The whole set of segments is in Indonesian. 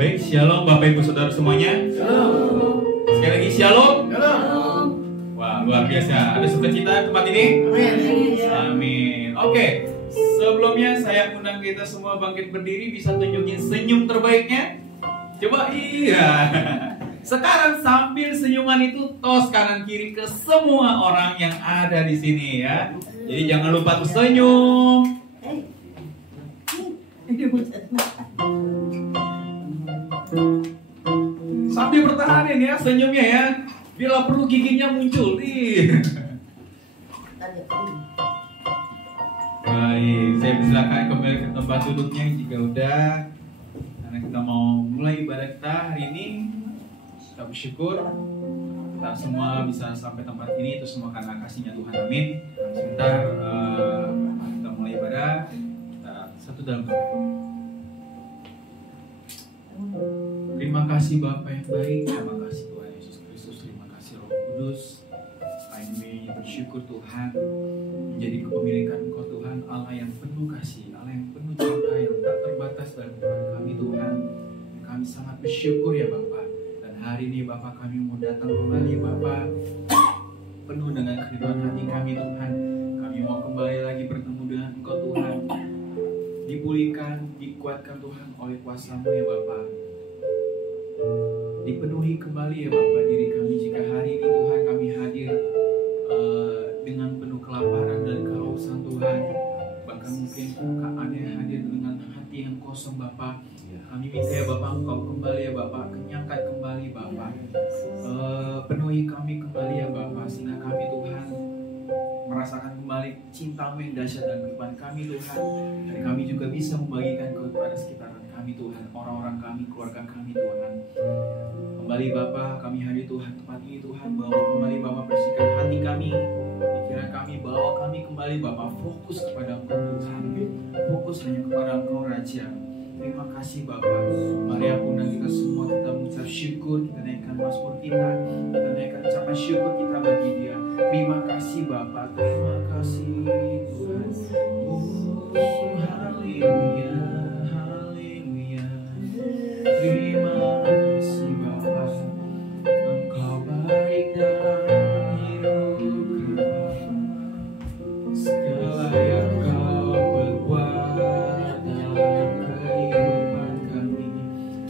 Baik, shalom Bapak Ibu Saudara semuanya. Shalom. Sekali lagi shalom. Shalom. Wah, luar biasa. Ada sukacita tempat ini? Amin. Amin. Oke, sebelumnya saya undang kita semua bangkit berdiri, bisa tunjukin senyum terbaiknya. Coba, iya. Sekarang sambil senyuman itu tos kanan kiri ke semua orang yang ada di sini ya. Jadi jangan lupa untuk senyum. Sambil bertahanin ya senyumnya ya. Bila perlu giginya muncul. Baik, saya persilakan kembali ke tempat duduknya jika udah. Karena kita mau mulai ibadah kita hari ini. Kita bersyukur kita semua bisa sampai tempat ini itu semua karena kasihnya Tuhan. Amin. Sebentar kita mulai ibadah. Kita satu dalam doa. Terima kasih Bapa yang baik, terima kasih Tuhan Yesus Kristus, terima kasih Roh Kudus. Kami bersyukur Tuhan menjadi kepemilikan Engkau Tuhan, Allah yang penuh kasih, Allah yang penuh cinta, yang tak terbatas dalam kehidupan kami Tuhan. Kami sangat bersyukur ya Bapa. Dan hari ini Bapa kami mau datang kembali Bapa, penuh dengan kerinduan hati kami Tuhan. Kami mau kembali lagi bertemu dengan Engkau Tuhan, dipulihkan, dikuatkan Tuhan oleh kuasa-Mu ya Bapa. Dipenuhi kembali ya Bapak diri kami jika hari ini Tuhan kami hadir dengan penuh kelaparan dan kehausan Tuhan, bahkan mungkin kami hadir dengan hati yang kosong Bapak. Kami minta ya Bapak Engkau kembali ya Bapak, kenyangkan kembali Bapak, penuhi kami kembali ya Bapak, sehingga kami Tuhan merasakan kembali cinta-Mu yang dahsyat dalam kehidupan kami Tuhan, dan kami juga bisa membagikan kepada sekitaran kami Tuhan, orang-orang kami, keluarga kami Tuhan. Kembali Bapa, kami hadir Tuhan tempat ini Tuhan, bawa kembali Bapa, bersihkan hati kami, pikiran kami, bawa kami kembali Bapa, fokus kepada Engkau Tuhan, fokus hanya kepada Engkau Raja. Terima kasih Bapa. Mari aku dan kita semua kita mengucap syukur, kita naikkan mazmur kita naikkan ucapan syukur kita bagi Dia. Terima kasih Bapa, terima kasih Tuhan. Oh, haleluya, haleluya. Terima kasih Bapa, Engkau baik dalam hidup kami. Segala yang Kau perbuat dalam kehidupan kami,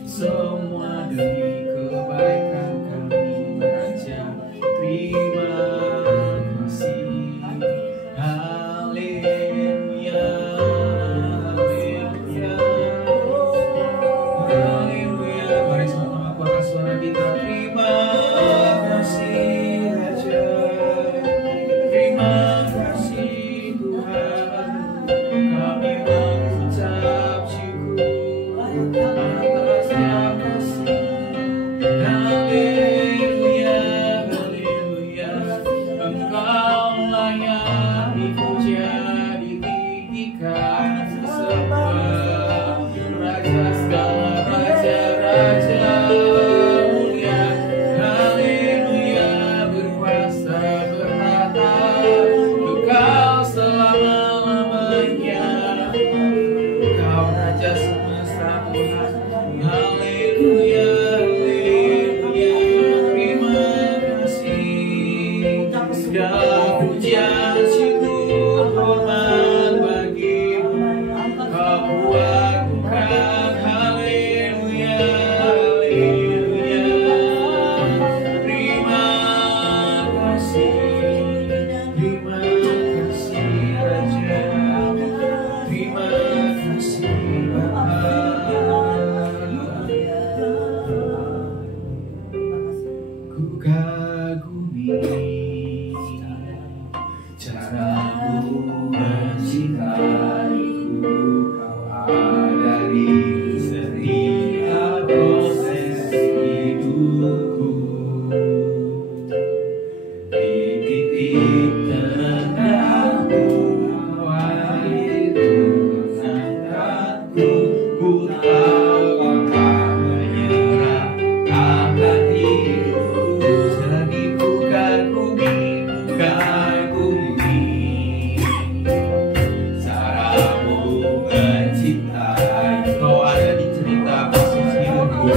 semua demi kebaikan kami Raja. Terima kasih, haleluya, haleluya, haleluya. Mari sama-sama kuatkan suara kita. Terima kasih Raja, terima kasih Tuhan. Kami mengucap syukur atasnya kasih. Haleluya, haleluya. Engkau layak dipuja, ditinggikan sesembah. Raja segala raja-raja mulia. Haleluya, berkuasa bertata, kekal selama-lamanya. Engkau Raja semesta Tuhan. Haleluya, haleluya. Terima kasih. Segala pujian, syukur, hormat bagi-Mu. Kau kuagungkan. Haleluya, haleluya. Terima kasih. Terima kasih Raja. Terima kasih Bapa. Ku kagumi caramu mencintaiku. Kau ada di setiap proses hidupku. Di titik terendahku, Kau itu mengangkatku. Ku tahu akan menyerah akan diriku. Jadi ku kagumi, caramu mencintai. Kau ada di cerita kasih hidupku.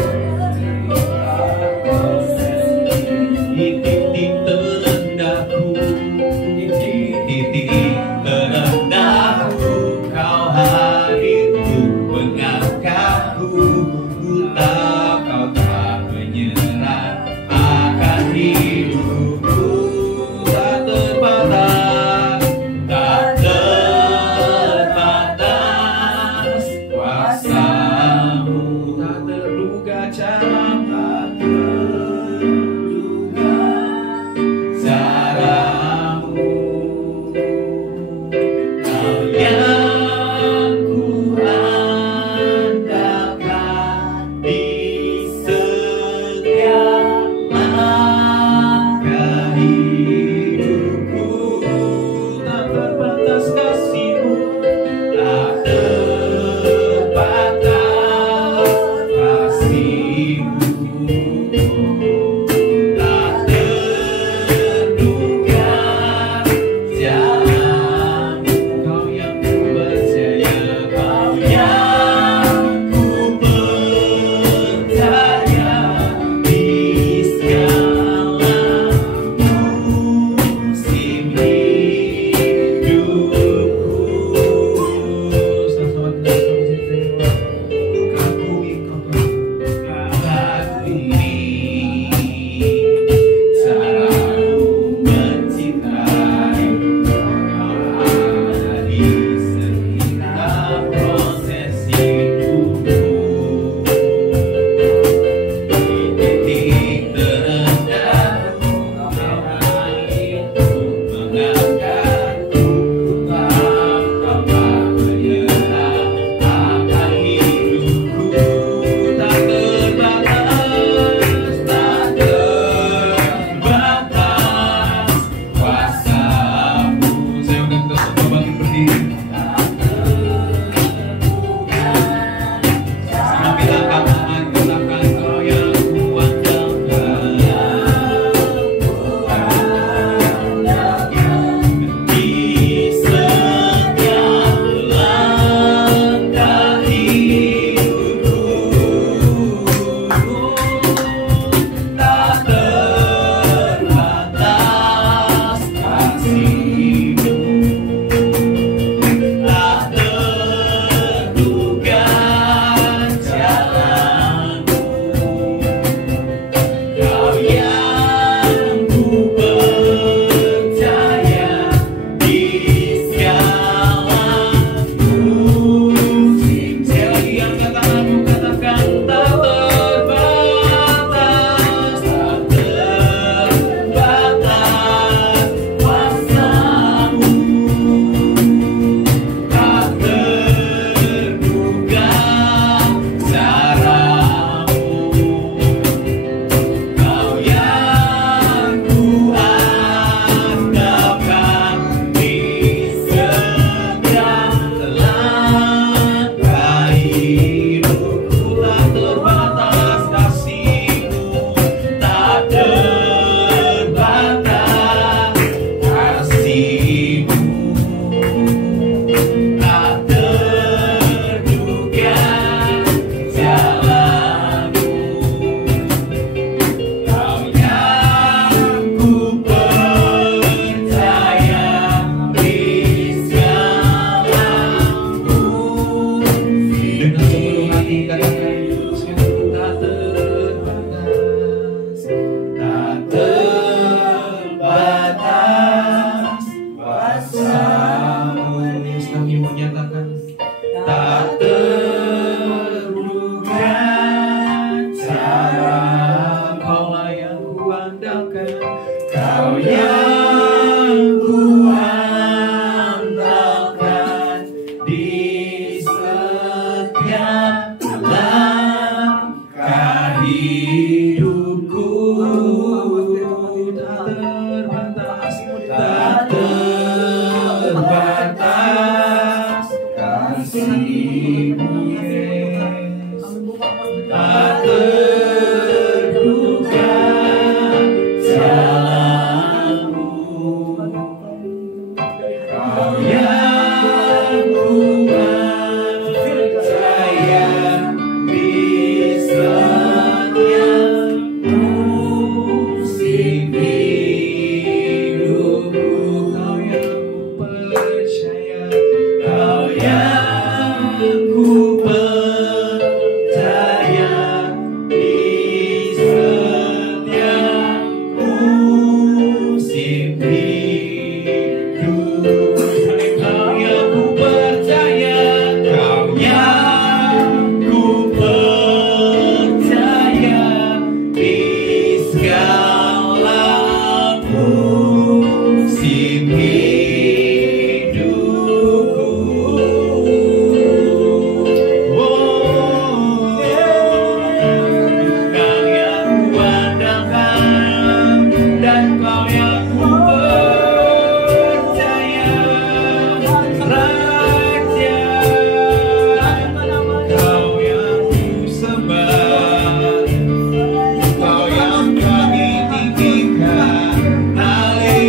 Kau yang kuandalkan di setiap langkah hidupku. Tak terbatas kasih-Mu, Yesus. Tak terduga salahmu. Kau yang ku percaya di setiap musim hidupku. Kau yang ku percaya, Kau yang ku percaya di setiap musim hidup. Kau yang ku percaya, Kau yang ku percaya di segala musim hidupku. Oh, Kau yang ku andalkan dan Kau yang ku percaya, Raja. Kau yang ku sembah, Kau yang kami tinggikan.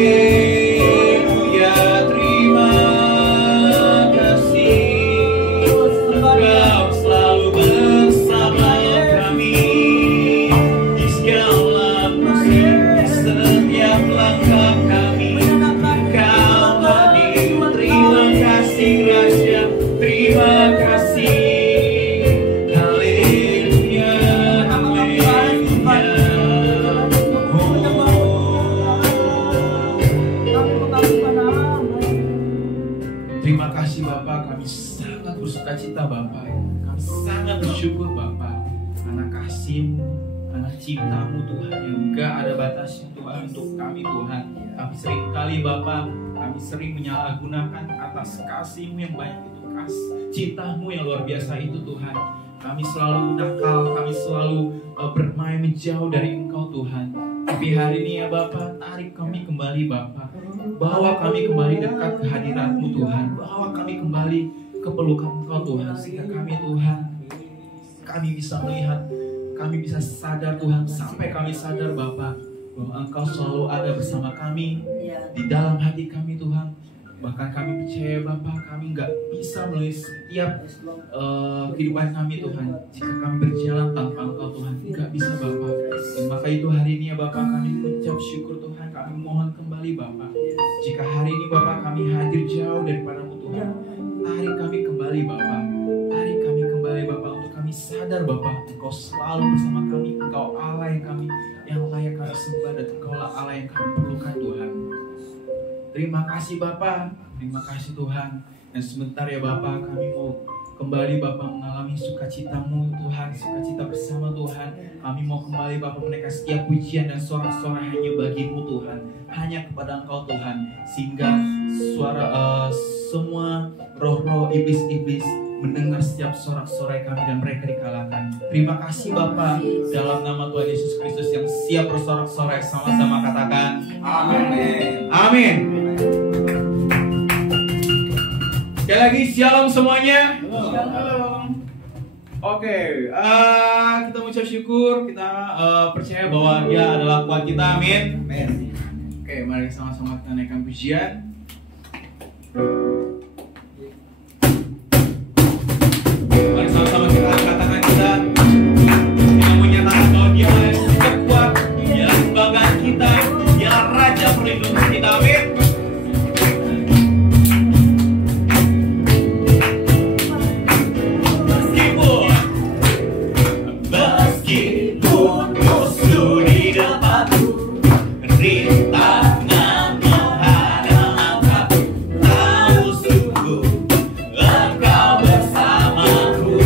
Haleluya, terima kasih. Kau selalu bersama kami di segala musim, di setiap langkah kami. Kau hadir, terima kasih Raja, terima kasih. Haleluya, haleluya. Terima kasih Bapak, kami sangat bersuka cita Bapak. Kami sangat bersyukur Bapak, karena kasih-Mu, karena cinta-Mu Tuhan yang enggak ada batasnya Tuhan untuk kami Tuhan. Kami sering kali Bapak, kami sering menyalahgunakan atas kasih-Mu yang banyak itu, cinta-Mu yang luar biasa itu Tuhan. Kami selalu nakal, kami selalu bermain menjauh dari Engkau Tuhan. Tapi hari ini ya Bapak, tarik kami kembali Bapak. Bawa kami kembali dekat ke hadirat-Mu Tuhan. Bawa kami kembali ke pelukan Engkau Tuhan. Sehingga kami Tuhan, kami bisa melihat, kami bisa sadar Tuhan. Sampai kami sadar Bapak, bahwa Engkau selalu ada bersama kami di dalam hati kami Tuhan. Bahkan kami percaya Bapak, kami nggak bisa melalui setiap kehidupan kami Tuhan jika kami berjalan tanpa Engkau Tuhan. Nggak bisa Bapak. Dan maka itu hari ini ya Bapak, kami mengucap syukur Tuhan. Kami mohon kembali Bapak, jika hari ini Bapak kami hadir jauh daripada-Mu Tuhan, tarik kami kembali Bapak. Tarik kami kembali Bapak, untuk kami sadar Bapak, Engkau selalu bersama kami. Engkau Allah yang layak kami sembah, dan Engkau Allah yang kami perlukan Tuhan. Terima kasih Bapak, terima kasih Tuhan. Dan sebentar ya Bapak, kami mau kembali Bapak mengalami sukacita-Mu Tuhan, sukacita bersama Tuhan. Kami mau kembali Bapak menaikkan setiap pujian dan sorak-sorai hanya bagi-Mu Tuhan, hanya kepada Engkau Tuhan, sehingga suara semua roh-roh iblis-iblis mendengar setiap sorak-sorai kami dan mereka dikalahkan. Terima kasih Bapak, dalam nama Tuhan Yesus Kristus yang siap bersorak-sorai, sama-sama katakan amin. Amin. Sekali lagi shalom semuanya. Shalom. Oke, kita mengucap syukur, kita percaya bahwa Dia adalah kuat kita. Amin. Oke, mari sama-sama kita naikkan pujian. Mari sama-sama kita angkat tangan kita, yang menyatakan bahwa Dia yang kuat, Dia kebanggaan kita, Dia Raja perlindungan kita. Amin. Meskipun musuh di depanku, rintangan menghadang aku, tahu sungguh Engkau bersamaku.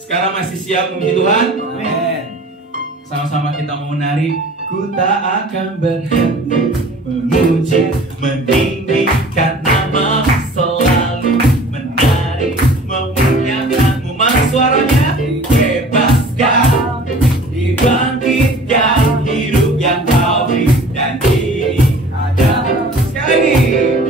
Sekarang masih siap memuji Tuhan? Amin. Sama-sama kita mau menari. Ku tak akan berhenti memuji, meninggikan nama, selalu menari, memuliakanmu. Mana suaranya? Bebaskan, dibangkitkan, hidup yang kau beri dan kini ada. Sekali lagi.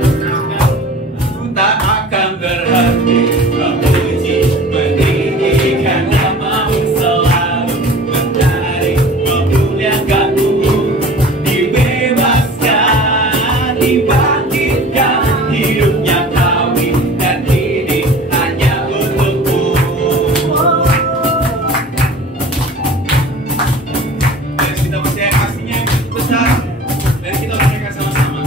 Ku tak akan berhenti memuji, meninggikan namamu, selalu menari, memuliakanmu. Dibebaskan, dibangkitkan, hidup yang kau beri dan kini hanya untukmu. Dan kita percaya kasihnya yang begitu besar. Dan kita berikan sama-sama.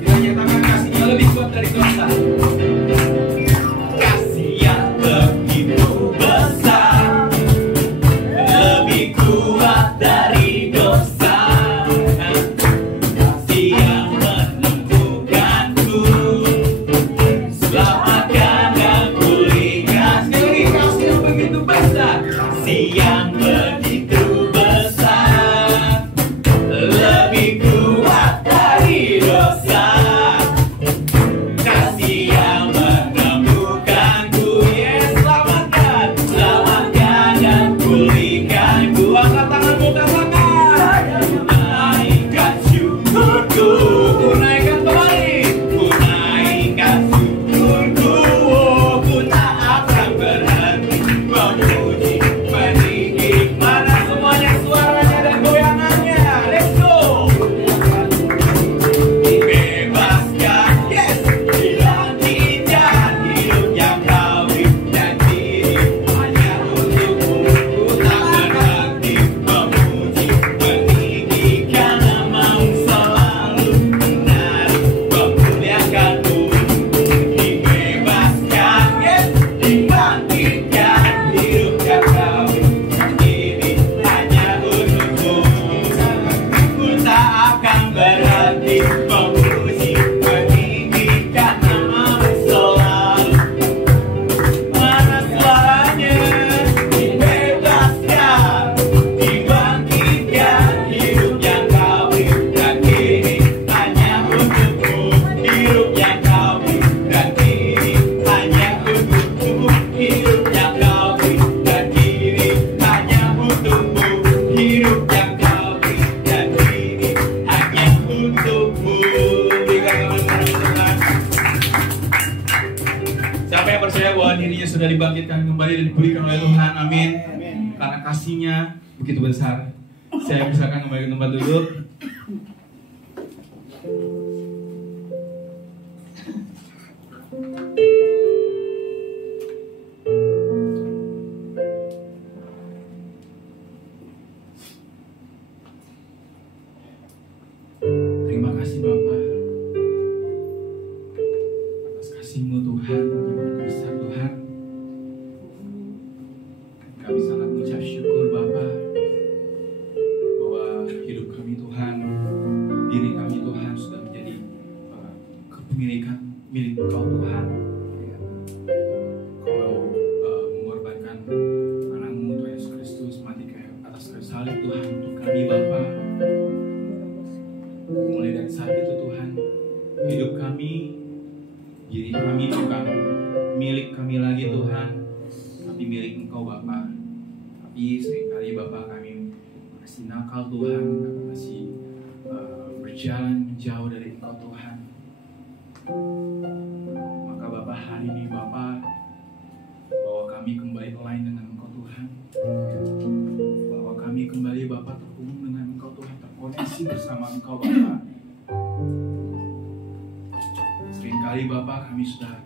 Kita nyatakan kasihnya lebih kuat dari dosa. Kasih yang begitu besar, lebih kuat dari dosa. Kasih yang menemukanku, selamatkan dan pulihkan. Sekali lagi, kasih yang begitu besar. Kasih yang begitu besar, lebih kuat dari dosa. Kasih yang menemukanku, yes, selamatkan, selamatkan dan pulihkanku. Angkat tanganmu, katakan, naikkan syukurku, ku naikkan kembali, ku naikkan syukurku. Oh, ku tak akan berhenti memuji, meninggi. Mana semuanya suaranya dan goyangannya? Let's go. Dibebaskan, yes, dibangkitkan, hidup yang kau beri dan kini hanya untukmu. Ku tak berhenti memuji, meninggikan namamu, selalu menari, memuliakanmu. Dibebaskan, yes, dibangkitkan, hidup yang kau beri dan kini hanya untukmu. Ku tak akan berhenti memuji, meninggikan namamu, selalu. Mana suaranya? Dibebaskan, dibangkitkan, hidup yang kau beri dan kini hanya untukmu. Hidup yang kau beri dan kini hanya untukmu. Hidup yang kau beri dan kini hanya untukmu. Hidup yang kau beri dan kini hanya untukmu. Berikan teman-teman Tuhan. Siapa yang percaya bahwa dirinya sudah dibangkitkan kembali dan dipulihkan oleh Tuhan? Amin. Karena kasihnya begitu besar. Saya misalkan kembali ke tempat duduk. Terima kasih Bapa atas kasih-Mu Tuhan yang begitu besar Tuhan. Kami sangat mengucap syukur Bapa bahwa hidup kami Tuhan, diri kami Tuhan sudah menjadi kepemilikan milik Engkau Tuhan. Kau mengorbankan anakmu Tuhan Yesus Kristus mati atas kayu salib Tuhan untuk kami Bapa. Mulai dari saat itu Tuhan, hidup kami, diri kami bukan milik kami lagi Tuhan, tapi milik Engkau Bapa. Tapi seringkali Bapa kami masih nakal Tuhan, kami masih berjalan jauh dari Engkau Tuhan. Maka Bapa hari ini Bapa bahwa kami kembali lain dengan Engkau Tuhan, bahwa kami kembali Bapa terhubung dengan Engkau Tuhan, terkoneksi bersama Engkau Bapa. Seringkali Bapa kami sudah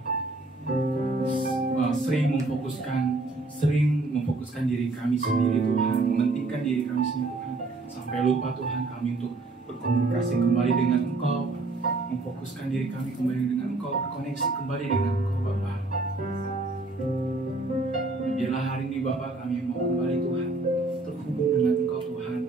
sering memfokuskan diri kami sendiri Tuhan, mementingkan diri kami sendiri Tuhan, sampai lupa Tuhan kami untuk berkomunikasi kembali dengan Engkau, memfokuskan diri kami kembali dengan Engkau, berkoneksi kembali dengan Engkau Bapa. Biarlah hari ini Bapa kami mau kembali Tuhan, terhubung dengan Engkau Tuhan.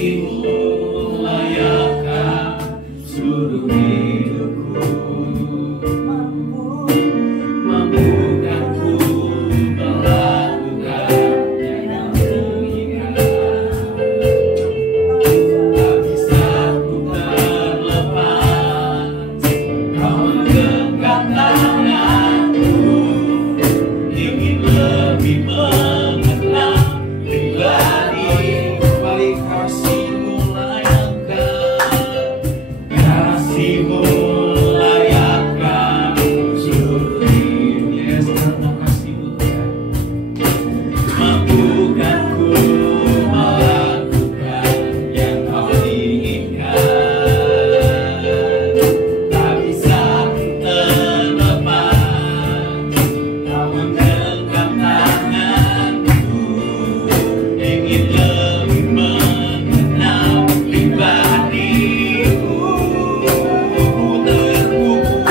kasih-Mu layakkan seluruh hidupku. Mampukan ku melakukan yang Kau inginkan. Tak bisa ku terlepas, Kau menggenggam tanganku. Ingin lebih mengenal pribadi, kembali kasih-Mu layakkan, kasih-Mu layakkan seluruh hidup. Yes, karena kasih-Mu Tuhan, mampukan ku melakukan yang Kau inginkan. Tak bisa ku terlepas, Kau menggenggam tanganku. Ingin lebih mengenal pribadi-Mu. Ku terhubung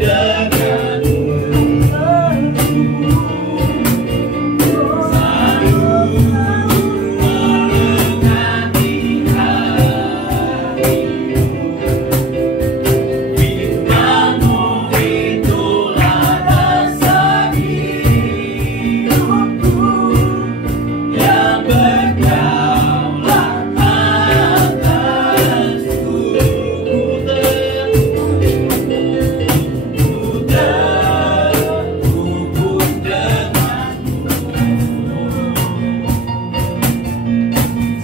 dengan-Mu.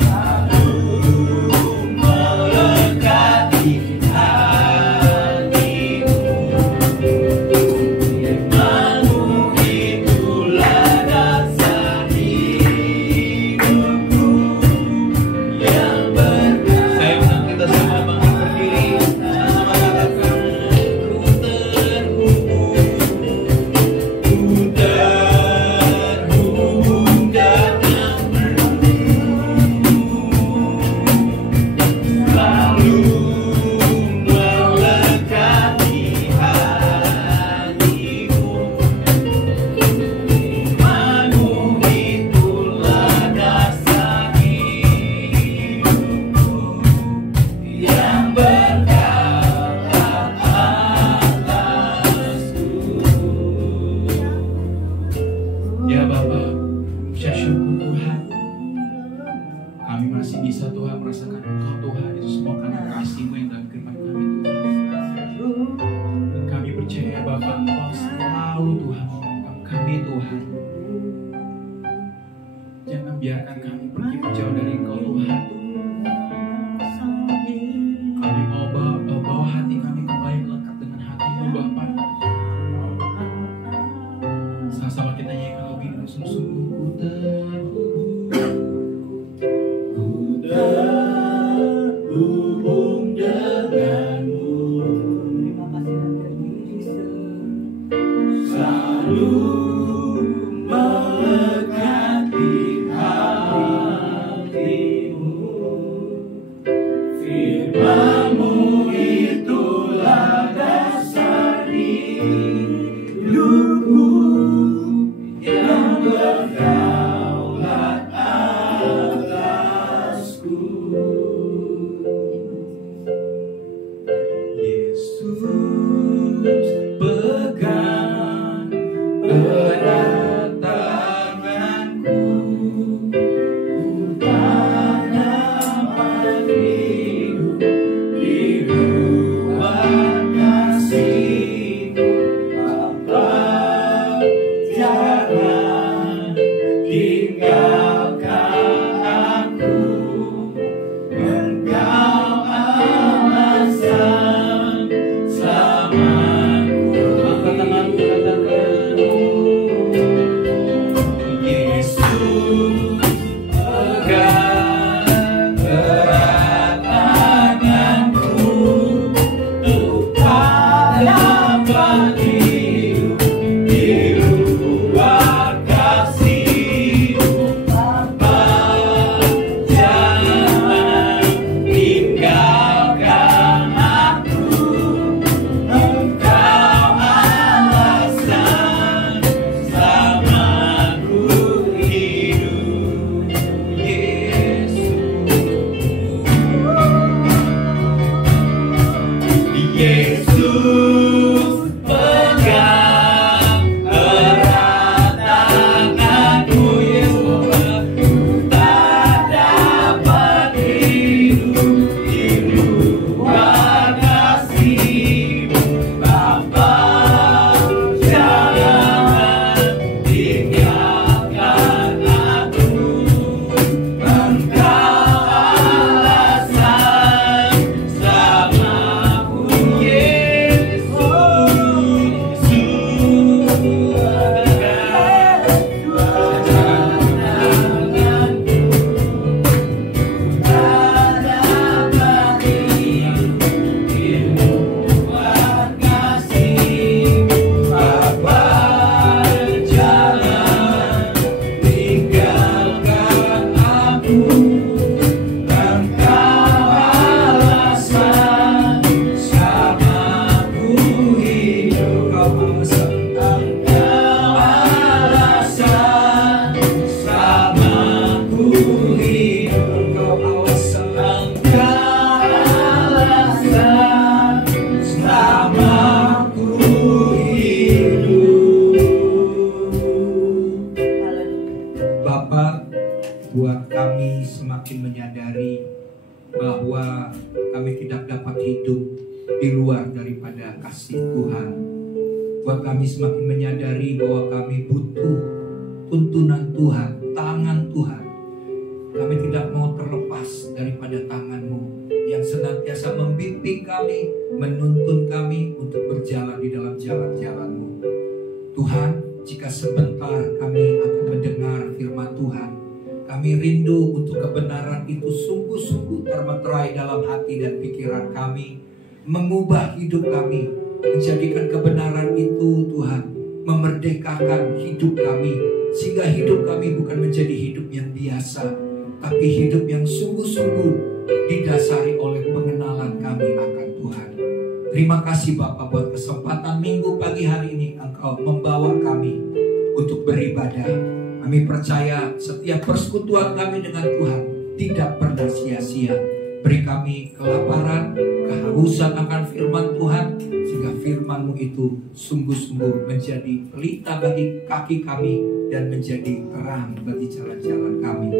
Selalu melekati hatimu. Firman-Mu itulah dasar hidupku, yang berdaulat atasku. Ku terhubung ya Bapa. Saya syukur Tuhan, kami masih bisa Tuhan merasakan Engkau Tuhan. Itu semua karena kasih-Mu yang dalam kehidupan kami Tuhan. Dan kami percaya Bapa, Engkau selalu Tuhan mengungkap kami Tuhan. Jangan biarkan kami pergi menjauh dari Engkau Tuhan. Kami mau bawa hati kami kembali melekat dengan hati-Mu Bapa. Sama-sama kita nyanyikan lagu ini sungguh-sungguh. Ku terhubung dengan-Mu. Selalu melekati hatimu. Firman-Mu itulah dasar hidupku, yang berdaulat atasku. Yesus, pegang erat tanganku. Ku tanam hidup di ruang kasih-Mu. Bapa, jangan tinggalkan aku. Engkau alasan selamatku. Angkat tanganmu, katakan, Yesus, Bapa, buat kami semakin menyadari bahwa kami tidak dapat hidup di luar daripada kasih Tuhan. Buat kami semakin menyadari bahwa kami butuh tuntunan Tuhan, tangan Tuhan. Kami tidak mau terlepas daripada tangan-Mu yang senantiasa membimbing kami, menuntun kami untuk berjalan di dalam jalan-jalan-Mu. Tuhan, jika sebentar kami akan mendengar firman Tuhan, kami rindu untuk kebenaran itu sungguh-sungguh termeterai dalam hati dan pikiran kami, mengubah hidup kami, menjadikan kebenaran itu Tuhan, memerdekakan hidup kami, sehingga hidup kami bukan menjadi hidup yang biasa, tapi hidup yang sungguh-sungguh didasari oleh pengenalan kami akan Tuhan. Terima kasih Bapak buat kesempatan minggu pagi hari ini Engkau membawa kami untuk beribadah. Kami percaya setiap persekutuan kami dengan Tuhan tidak pernah sia-sia. Beri kami kelaparan, kehausan akan firman Tuhan, sehingga firman-Mu itu sungguh-sungguh menjadi pelita bagi kaki kami dan menjadi terang bagi jalan-jalan kami.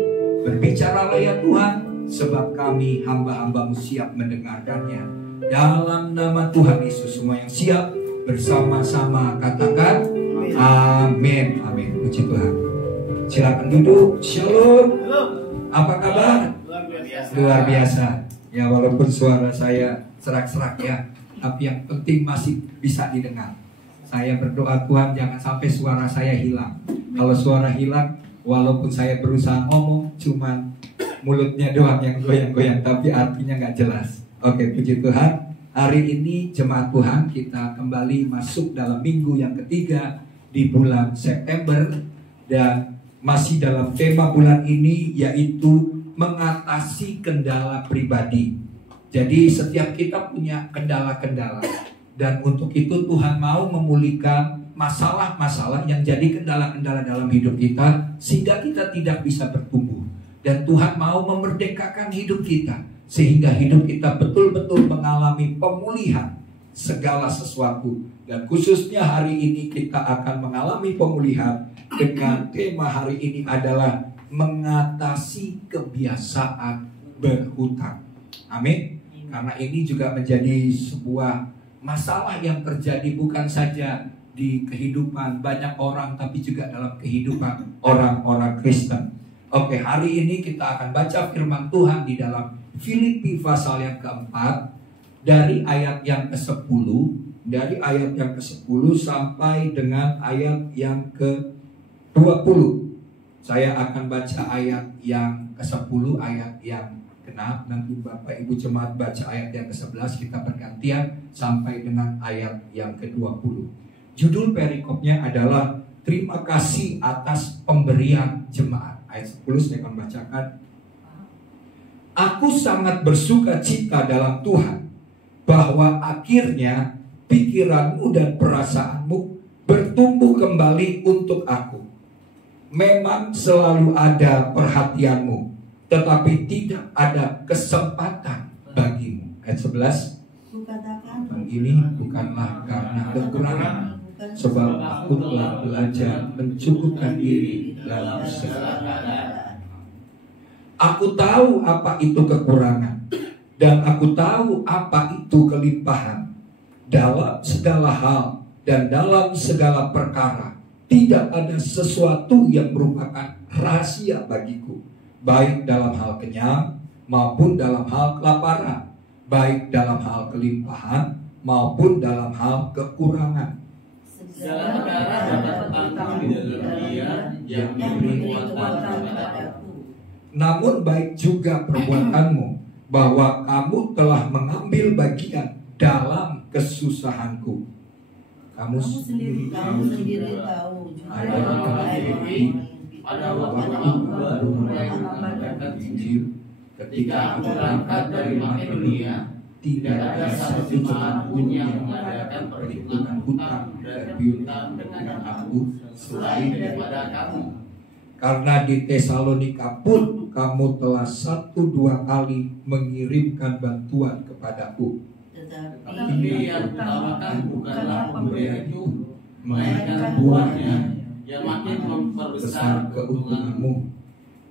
Berbicaralah ya Tuhan, sebab kami hamba-hamba-Mu siap mendengarkannya. Dalam nama Tuhan Yesus, semua yang siap bersama-sama katakan amin. Amin. Puji Tuhan. Silakan duduk. Shalom. Apa kabar? Luar biasa. Ya, walaupun suara saya serak-serak ya, tapi yang penting masih bisa didengar. Saya berdoa Tuhan jangan sampai suara saya hilang. Kalau suara hilang, walaupun saya berusaha ngomong, cuman mulutnya doang yang goyang-goyang, tapi artinya nggak jelas. Oke, puji Tuhan. Hari ini jemaat Tuhan kita kembali masuk dalam minggu yang ketiga di bulan September, dan masih dalam tema bulan ini yaitu mengatasi kendala pribadi. Jadi setiap kita punya kendala-kendala, dan untuk itu Tuhan mau memulihkan masalah-masalah yang jadi kendala-kendala dalam hidup kita, sehingga kita tidak bisa bertumbuh. Dan Tuhan mau memerdekakan hidup kita, sehingga hidup kita betul-betul mengalami pemulihan segala sesuatu. Dan khususnya hari ini kita akan mengalami pemulihan dengan tema hari ini adalah mengatasi kebiasaan berhutang. Amin. Karena ini juga menjadi sebuah masalah yang terjadi bukan saja di kehidupan banyak orang, tapi juga dalam kehidupan orang-orang Kristen. Oke, hari ini kita akan baca firman Tuhan di dalam Filipi pasal yang keempat, dari ayat yang ke-10, sampai dengan ayat yang ke-20. Saya akan baca ayat yang ke-10, ayat yang ke-6. Nanti Bapak Ibu jemaat baca ayat yang ke-11, kita bergantian sampai dengan ayat yang ke-20. Judul perikopnya adalah terima kasih atas pemberian jemaat. Ayat 10 saya akan bacakan. Aku sangat bersuka cita dalam Tuhan, bahwa akhirnya pikiranmu dan perasaanmu bertumbuh kembali untuk aku. Memang selalu ada perhatianmu, tetapi tidak ada kesempatan bagimu. Ayat 11. Hal ini bukanlah karena kekurangan, sebab aku telah belajar mencukupkan diri dalam segala keadaan. Aku tahu apa itu kekurangan, dan aku tahu apa itu kelimpahan. Dalam segala hal dan dalam segala perkara, tidak ada sesuatu yang merupakan rahasia bagiku, baik dalam hal kenyang maupun dalam hal kelaparan, baik dalam hal kelimpahan maupun dalam hal kekurangan. Segala perkara dapat tertampung di dalam Dia yang memberi kekuatan kepadaku. Namun baik juga perbuatanmu, bahwa kamu telah mengambil bagian dalam kesusahanku. Kamu sendiri tahu ada waktu baru mengadakan Injil. Ketika aku berangkat dari Makedonia, tidak ada satu jemaat pun yang mengadakan perhitungan hutang dan piutang dengan aku selain daripada kamu. Karena di Tesalonika pun kamu telah 1-2 kali mengirimkan bantuan kepadaku. Tetapi yang utamakan bukanlah pemberian itu, melainkan buahnya, yang makin besar keuntunganmu.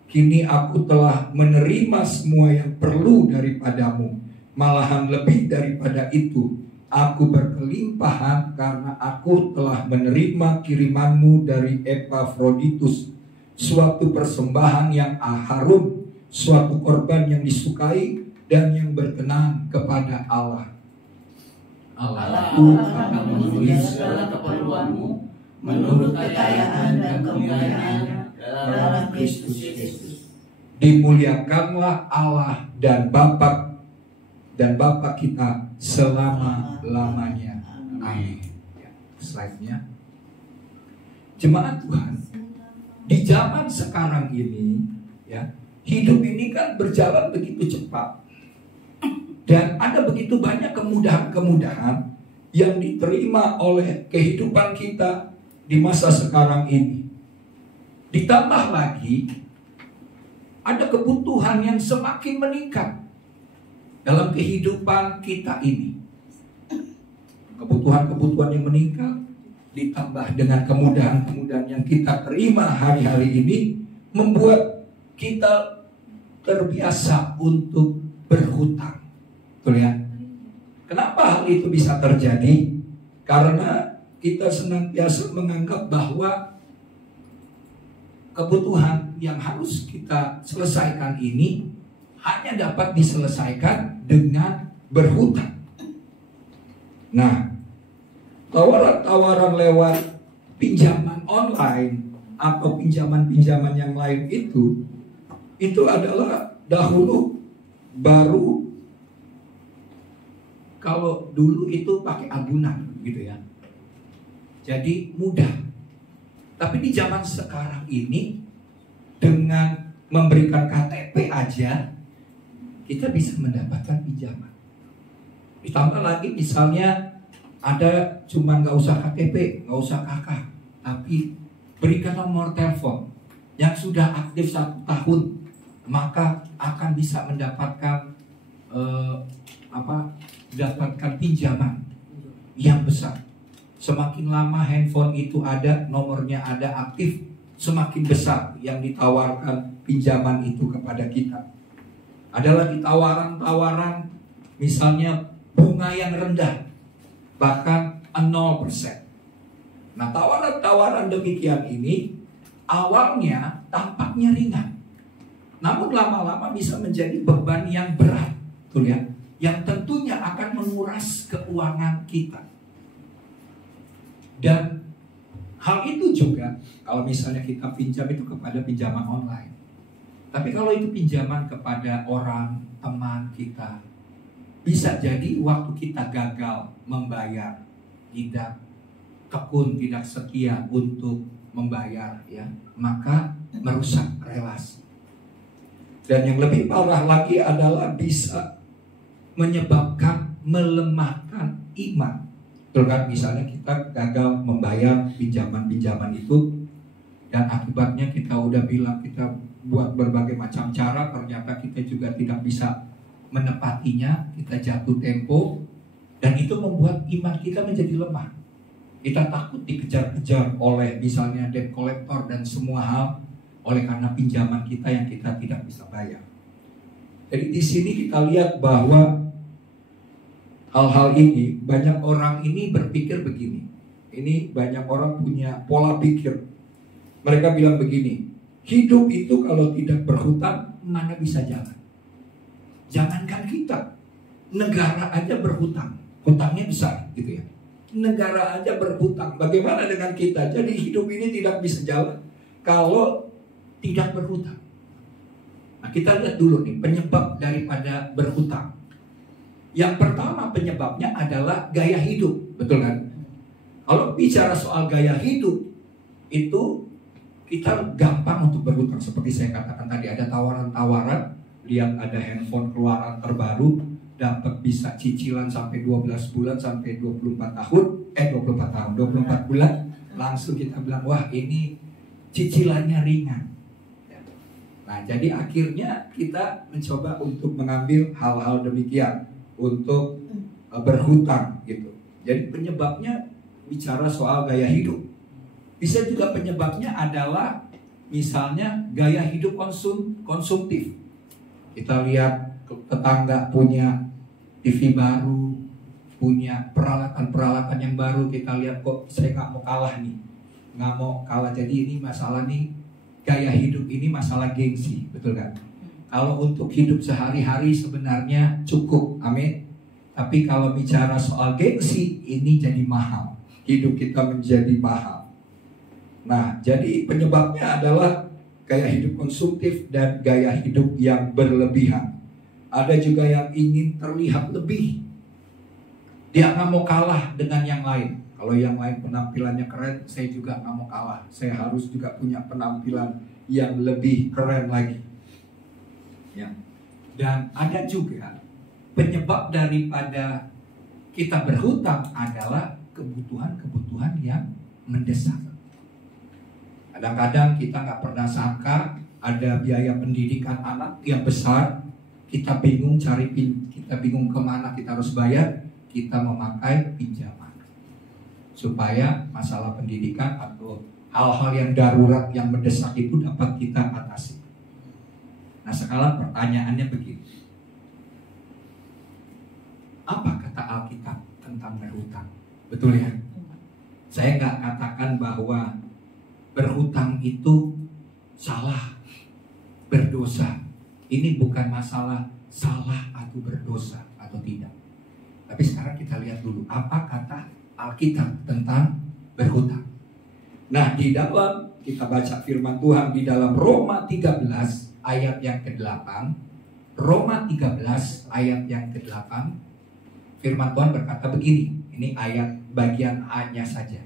Kini aku telah menerima semua yang perlu daripadamu, malahan lebih daripada itu. Aku berkelimpahan karena aku telah menerima kirimanmu dari Epafroditus, suatu persembahan yang harum, suatu korban yang disukai dan yang berkenan kepada Allah. Allahku akan memenuhi segala keperluanmu menurut kekayaan dan kemuliaan dalam Kristus Yesus. Dimuliakanlah Allah dan Bapa kita selama-lamanya. Amin. Ya, slide-nya. Jemaat Tuhan, di zaman sekarang ini, ya, hidup ini kan berjalan begitu cepat. Dan ada begitu banyak kemudahan-kemudahan yang diterima oleh kehidupan kita di masa sekarang ini. Ditambah lagi, ada kebutuhan yang semakin meningkat dalam kehidupan kita ini. Kebutuhan-kebutuhan yang meningkat ditambah dengan kemudahan-kemudahan yang kita terima hari-hari ini membuat kita terbiasa untuk berhutang. Betul ya? Kenapa hal itu bisa terjadi? Karena kita senantiasa menganggap bahwa kebutuhan yang harus kita selesaikan ini hanya dapat diselesaikan dengan berhutang. Nah, tawaran-tawaran lewat pinjaman online atau pinjaman-pinjaman yang lain itu adalah dahulu baru, kalau dulu itu pakai agunan gitu ya. Jadi mudah. Tapi di zaman sekarang ini dengan memberikan KTP aja kita bisa mendapatkan pinjaman. Ditambah lagi misalnya ada cuma nggak usah KTP, nggak usah KK, tapi berikan nomor telepon yang sudah aktif 1 tahun, maka akan bisa mendapatkan dapatkan pinjaman yang besar. Semakin lama handphone itu ada, nomornya ada aktif, semakin besar yang ditawarkan pinjaman itu kepada kita. Ada lagi tawaran-tawaran, misalnya bunga yang rendah, bahkan 0%. Nah, tawaran-tawaran demikian ini awalnya tampaknya ringan, namun lama-lama bisa menjadi beban yang berat, betul ya? Yang tentunya akan menguras keuangan kita. Dan hal itu juga kalau misalnya kita pinjam itu kepada pinjaman online. Tapi kalau itu pinjaman kepada orang, teman kita, bisa jadi waktu kita gagal membayar, tidak tekun, tidak setia untuk membayar, ya, maka merusak relasi. Dan yang lebih parah lagi adalah bisa menyebabkan melemahkan iman. Betul kan? Misalnya kita gagal membayar pinjaman-pinjaman itu, dan akibatnya kita udah bilang kita buat berbagai macam cara, ternyata kita juga tidak bisa menepatinya, kita jatuh tempo, dan itu membuat iman kita menjadi lemah. Kita takut dikejar-kejar oleh misalnya debt collector dan semua hal, oleh karena pinjaman kita yang kita tidak bisa bayar. Jadi di sini kita lihat bahwa hal-hal ini, banyak orang ini berpikir begini. Ini banyak orang punya pola pikir. Mereka bilang begini, hidup itu kalau tidak berhutang, mana bisa jalan? Jangankan kita, negara aja berhutang, hutangnya besar gitu ya. Negara aja berhutang, bagaimana dengan kita? Jadi hidup ini tidak bisa jalan kalau tidak berhutang. Nah, kita lihat dulu nih penyebab daripada berhutang. Yang pertama penyebabnya adalah gaya hidup, betul kan? Kalau bicara soal gaya hidup, itu kita gampang untuk berhutang. Seperti saya katakan tadi, ada tawaran-tawaran, lihat ada handphone keluaran terbaru, dapat bisa cicilan sampai 12 bulan sampai 24 bulan, langsung kita bilang, wah ini cicilannya ringan. Nah, jadi akhirnya kita mencoba untuk mengambil hal-hal demikian untuk berhutang gitu. Jadi penyebabnya bicara soal gaya hidup. Bisa juga penyebabnya adalah misalnya gaya hidup konsumtif. Kita lihat tetangga punya TV baru, punya peralatan-peralatan yang baru, kita lihat kok saya nggak mau kalah nih, nggak mau kalah. Jadi ini masalah nih, gaya hidup ini masalah gengsi, betul kan? Kalau untuk hidup sehari-hari sebenarnya cukup, amin. Tapi kalau bicara soal gengsi, ini jadi mahal. Hidup kita menjadi mahal. Nah, jadi penyebabnya adalah gaya hidup konsumtif dan gaya hidup yang berlebihan. Ada juga yang ingin terlihat lebih. Dia nggak mau kalah dengan yang lain. Kalau yang lain penampilannya keren, saya juga nggak mau kalah. Saya harus juga punya penampilan yang lebih keren lagi. Ya. Dan ada juga penyebab daripada kita berhutang adalah kebutuhan-kebutuhan yang mendesak. Kadang-kadang kita nggak pernah sangka ada biaya pendidikan anak yang besar. Kita bingung kita bingung kemana kita harus bayar. Kita memakai pinjaman supaya masalah pendidikan atau hal-hal yang darurat yang mendesak itu dapat kita atasi. Nah, sekarang pertanyaannya begini. Apa kata Alkitab tentang berhutang? Betul ya? Saya nggak katakan bahwa berhutang itu salah, berdosa. Ini bukan masalah salah atau berdosa atau tidak. Tapi sekarang kita lihat dulu apa kata Alkitab tentang berhutang. Nah, di dalam kita baca firman Tuhan di dalam Roma 13 ayat yang ke-8. Roma 13 ayat yang ke-8. Firman Tuhan berkata begini. Ini ayat bagian A-nya saja.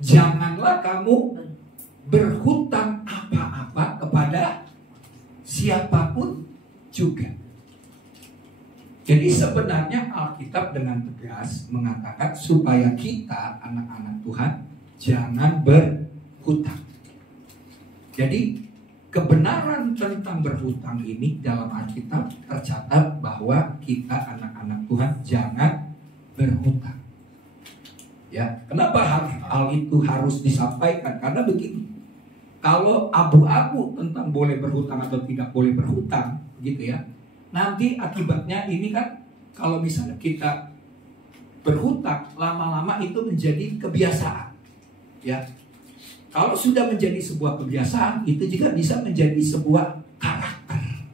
Janganlah kamu berhutang apa-apa kepada siapapun juga. Jadi sebenarnya Alkitab dengan tegas mengatakan supaya kita anak-anak Tuhan jangan berhutang. Jadi kebenaran tentang berhutang ini dalam Alkitab tercatat bahwa kita anak-anak Tuhan jangan berhutang. Ya, kenapa hal itu harus disampaikan? Karena begini. Kalau abu-abu tentang boleh berhutang atau tidak boleh berhutang, gitu ya. Nanti akibatnya ini kan kalau misalnya kita berhutang lama-lama itu menjadi kebiasaan. Ya. Kalau sudah menjadi sebuah kebiasaan, itu juga bisa menjadi sebuah karakter.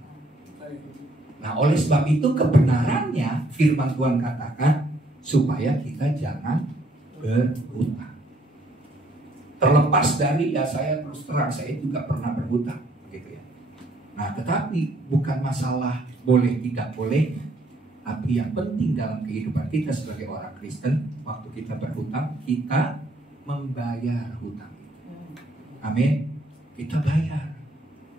Nah, oleh sebab itu kebenarannya firman Tuhan katakan supaya kita jangan berhutang. Terlepas dari ya saya terus terang saya juga pernah berhutang, gitu ya. Nah, tetapi bukan masalah boleh tidak boleh, tapi yang penting dalam kehidupan kita sebagai orang Kristen, waktu kita berhutang, kita membayar hutang. Amin. Kita bayar.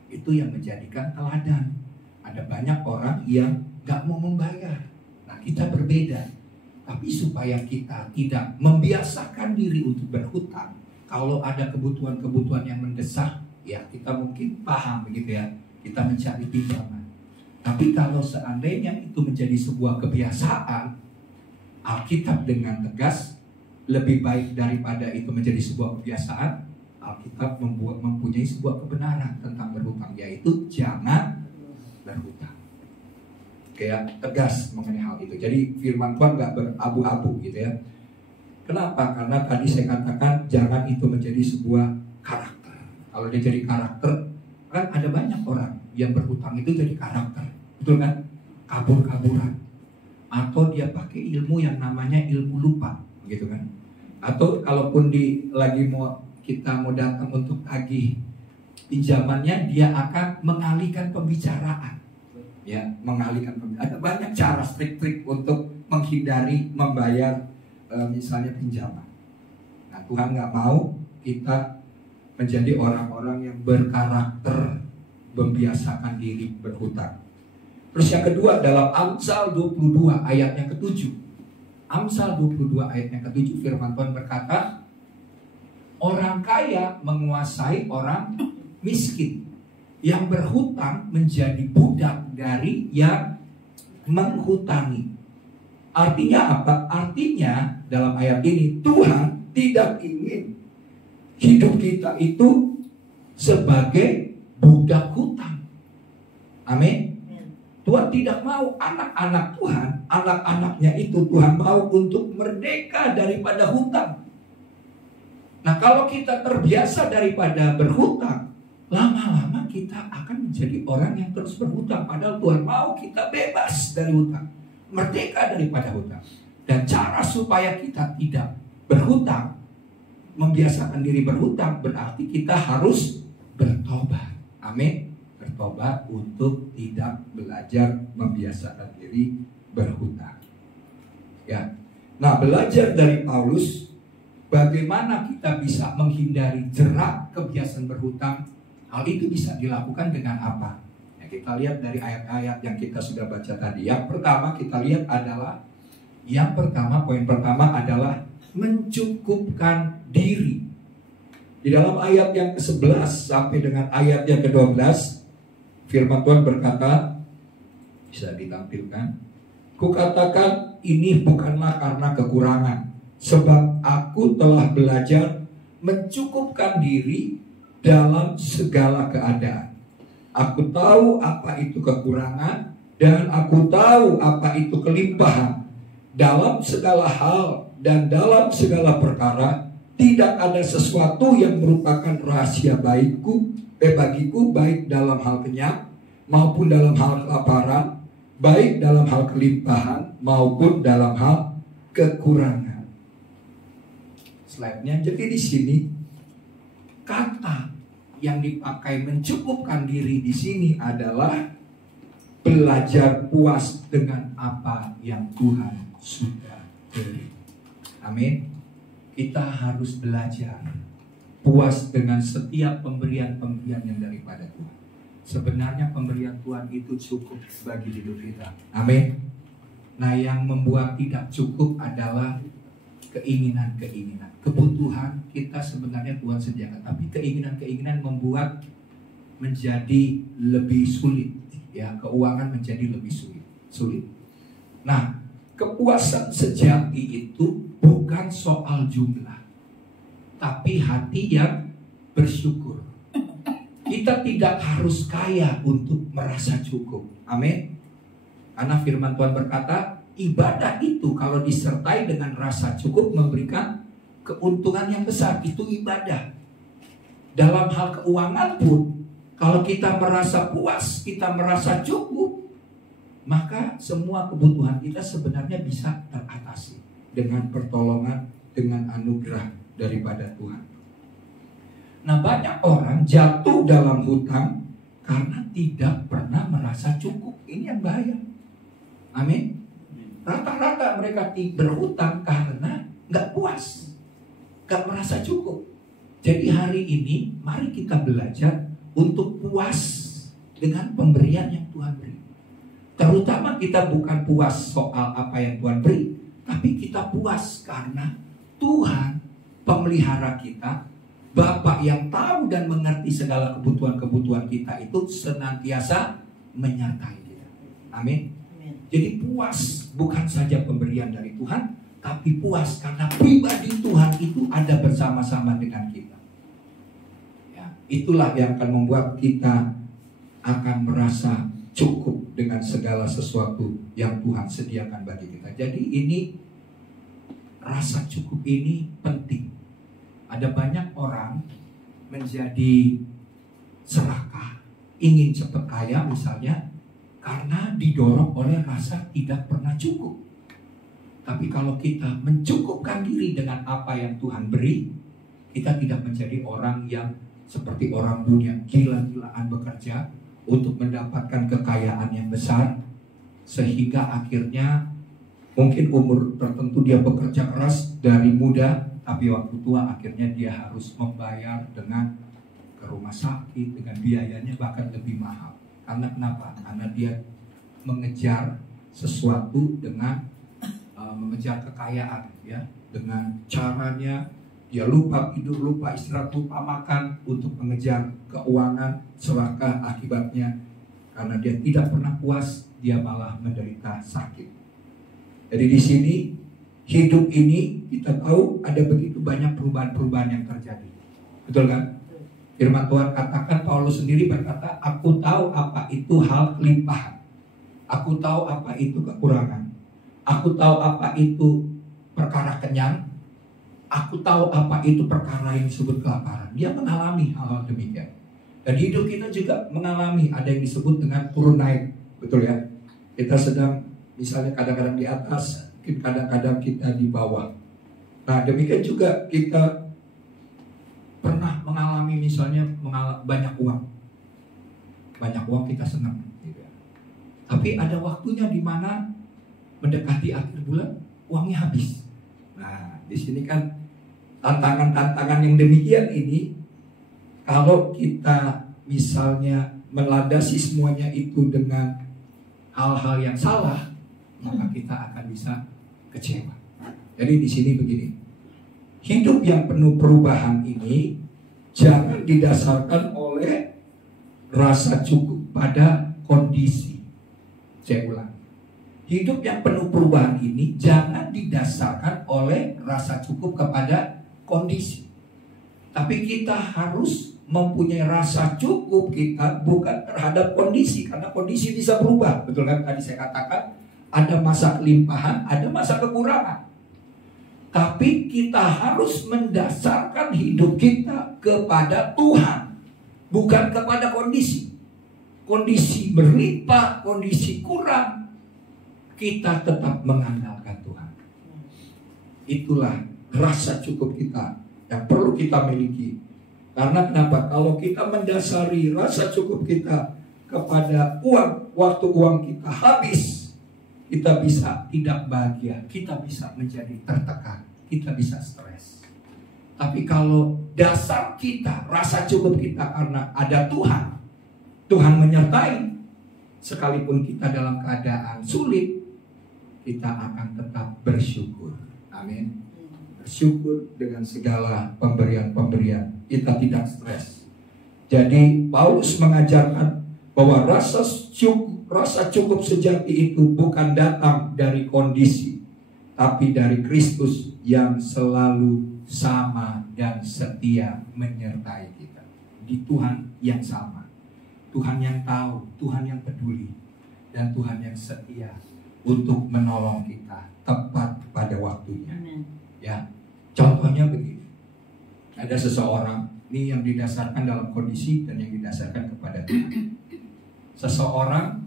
Itu yang menjadikan teladan. Ada banyak orang yang gak mau membayar. Nah, kita berbeda. Tapi supaya kita tidak membiasakan diri untuk berhutang, kalau ada kebutuhan-kebutuhan yang mendesak, ya kita mungkin paham begitu ya. Kita mencari pinjaman. Tapi kalau seandainya itu menjadi sebuah kebiasaan, Alkitab dengan tegas lebih baik daripada itu menjadi sebuah kebiasaan. Alkitab mempunyai sebuah kebenaran tentang berhutang, yaitu jangan berhutang. Kayak tegas mengenai hal itu. Jadi firman Tuhan gak berabu-abu gitu ya. Kenapa? Karena tadi saya katakan jangan itu menjadi sebuah karakter. Kalau dia jadi karakter, kan ada banyak orang yang berhutang itu jadi karakter. Betul kan? Kabur-kaburan. Atau dia pakai ilmu yang namanya ilmu lupa, gitu kan? Atau kalaupun kita mau datang untuk tagih pinjamannya, dia akan mengalihkan pembicaraan. Ya, mengalihkan pembicaraan. Ada banyak cara trik-trik untuk menghindari membayar misalnya pinjaman. Nah, Tuhan nggak mau kita menjadi orang-orang yang berkarakter, membiasakan diri berhutang. Terus yang kedua dalam Amsal 22 ayat yang ke-7. Amsal 22 ayat yang ke-7 firman Tuhan berkata, orang kaya menguasai orang miskin. Yang berhutang menjadi budak dari yang menghutangi. Artinya apa? Artinya dalam ayat ini Tuhan tidak ingin hidup kita itu sebagai budak hutang. Amin. Tuhan tidak mau anak-anak Tuhan, anak-anaknya itu Tuhan mau untuk merdeka daripada hutang. Nah, kalau kita terbiasa daripada berhutang, lama-lama kita akan menjadi orang yang terus berhutang. Padahal Tuhan mau kita bebas dari hutang, merdeka daripada hutang. Dan cara supaya kita tidak berhutang, membiasakan diri berhutang, berarti kita harus bertobat. Amin. Bertobat untuk tidak belajar membiasakan diri berhutang. Ya. Nah, belajar dari Paulus bagaimana kita bisa menghindari jerat kebiasaan berhutang. Hal itu bisa dilakukan dengan apa? Ya, kita lihat dari ayat-ayat yang kita sudah baca tadi. Yang pertama kita lihat adalah poin pertama adalah mencukupkan diri. Di dalam ayat yang ke-11 sampai dengan ayat yang ke-12, firman Tuhan berkata, bisa ditampilkan, "Kukatakan ini bukanlah karena kekurangan, sebab aku telah belajar mencukupkan diri dalam segala keadaan. Aku tahu apa itu kekurangan dan aku tahu apa itu kelimpahan. Dalam segala hal dan dalam segala perkara tidak ada sesuatu yang merupakan rahasia bagiku, baik dalam hal kenyang maupun dalam hal kelaparan, baik dalam hal kelimpahan maupun dalam hal kekurangan." Slide-nya. Jadi di sini kata yang dipakai mencukupkan diri di sini adalah belajar puas dengan apa yang Tuhan sudah beri. Amin. Kita harus belajar puas dengan setiap pemberian-pemberian yang daripada Tuhan. Sebenarnya pemberian Tuhan itu cukup bagi hidup kita. Amin. Nah, yang membuat tidak cukup adalah keinginan-keinginan. Kebutuhan kita sebenarnya Tuhan sediakan, tapi keinginan-keinginan membuat menjadi lebih sulit. Ya, keuangan menjadi lebih sulit. Nah, kepuasan sejati itu bukan soal jumlah, tapi hati yang bersyukur. Kita tidak harus kaya untuk merasa cukup. Amin. Karena firman Tuhan berkata, ibadah itu kalau disertai dengan rasa cukup memberikan keuntungan yang besar. Itu ibadah. Dalam hal keuangan pun, kalau kita merasa puas, kita merasa cukup, maka semua kebutuhan kita sebenarnya bisa teratasi dengan pertolongan, dengan anugerah daripada Tuhan. Nah, banyak orang jatuh dalam hutang karena tidak pernah merasa cukup. Ini yang bahaya. Amin. Rata-rata mereka berhutang karena nggak puas, nggak merasa cukup. Jadi hari ini mari kita belajar untuk puas dengan pemberian yang Tuhan beri. Terutama kita bukan puas soal apa yang Tuhan beri, tapi kita puas karena Tuhan pemelihara kita, Bapa yang tahu dan mengerti segala kebutuhan-kebutuhan kita itu senantiasa menyertai kita. Amin. Jadi puas bukan saja pemberian dari Tuhan, tapi puas karena pribadi Tuhan itu ada bersama-sama dengan kita. Ya, itulah yang akan membuat kita akan merasa cukup dengan segala sesuatu yang Tuhan sediakan bagi kita. Jadi ini rasa cukup ini penting. Ada banyak orang menjadi serakah, ingin cepat kaya misalnya, karena didorong oleh rasa tidak pernah cukup. Tapi kalau kita mencukupkan diri dengan apa yang Tuhan beri, kita tidak menjadi orang yang seperti orang dunia gila-gilaan bekerja untuk mendapatkan kekayaan yang besar, sehingga akhirnya mungkin umur tertentu dia bekerja keras dari muda, tapi waktu tua akhirnya dia harus membayar dengan ke rumah sakit, dengan biayanya bahkan lebih mahal. Karena kenapa? Karena dia mengejar sesuatu dengan mengejar kekayaan, ya, dengan caranya dia lupa tidur, lupa istirahat, lupa makan untuk mengejar keuangan, serakah akibatnya karena dia tidak pernah puas, dia malah menderita sakit. Jadi di sini hidup ini kita tahu ada begitu banyak perubahan-perubahan yang terjadi. Betul kan? Firman Tuhan katakan, Paulus sendiri berkata, aku tahu apa itu hal kelimpahan. Aku tahu apa itu kekurangan. Aku tahu apa itu perkara kenyang. Aku tahu apa itu perkara yang disebut kelaparan. Dia mengalami hal-hal demikian. Dan hidup kita juga mengalami ada yang disebut dengan turun naik. Betul ya? Kita sedang misalnya kadang-kadang di atas, mungkin kadang-kadang kita di bawah. Nah demikian juga kita pernah mengalami misalnya banyak uang. Banyak uang kita senang. Gitu. Tapi ada waktunya di mana mendekati akhir bulan uangnya habis. Nah di sini kan tantangan-tantangan yang demikian ini, kalau kita misalnya melandasi semuanya itu dengan hal-hal yang salah, maka kita akan bisa kecewa. Jadi di sini begini, hidup yang penuh perubahan ini jangan didasarkan oleh rasa cukup pada kondisi. Saya ulang, hidup yang penuh perubahan ini jangan didasarkan oleh rasa cukup kepada kondisi. Tapi kita harus mempunyai rasa cukup kita bukan terhadap kondisi, karena kondisi bisa berubah. Betul kan tadi saya katakan, ada masa kelimpahan, ada masa kekurangan. Tapi kita harus mendasarkan hidup kita kepada Tuhan, bukan kepada kondisi. Kondisi berlimpah, kondisi kurang, kita tetap mengandalkan Tuhan. Itulah rasa cukup kita yang perlu kita miliki. Karena kenapa? Kalau kita mendasari rasa cukup kita kepada uang, waktu uang kita habis, kita bisa tidak bahagia, kita bisa menjadi tertekan, kita bisa stres. Tapi kalau dasar kita, rasa cukup kita karena ada Tuhan, Tuhan menyertai, sekalipun kita dalam keadaan sulit, kita akan tetap bersyukur. Amin. Bersyukur dengan segala pemberian-pemberian, kita tidak stres. Jadi Paulus mengajarkan bahwa rasa cukup sejati itu bukan datang dari kondisi, tapi dari Kristus yang selalu sama dan setia menyertai kita. Di Tuhan yang sama, Tuhan yang tahu, Tuhan yang peduli, dan Tuhan yang setia untuk menolong kita tepat pada waktunya. Ya, contohnya begini, ada seseorang ini yang didasarkan dalam kondisi dan yang didasarkan kepada Tuhan. Seseorang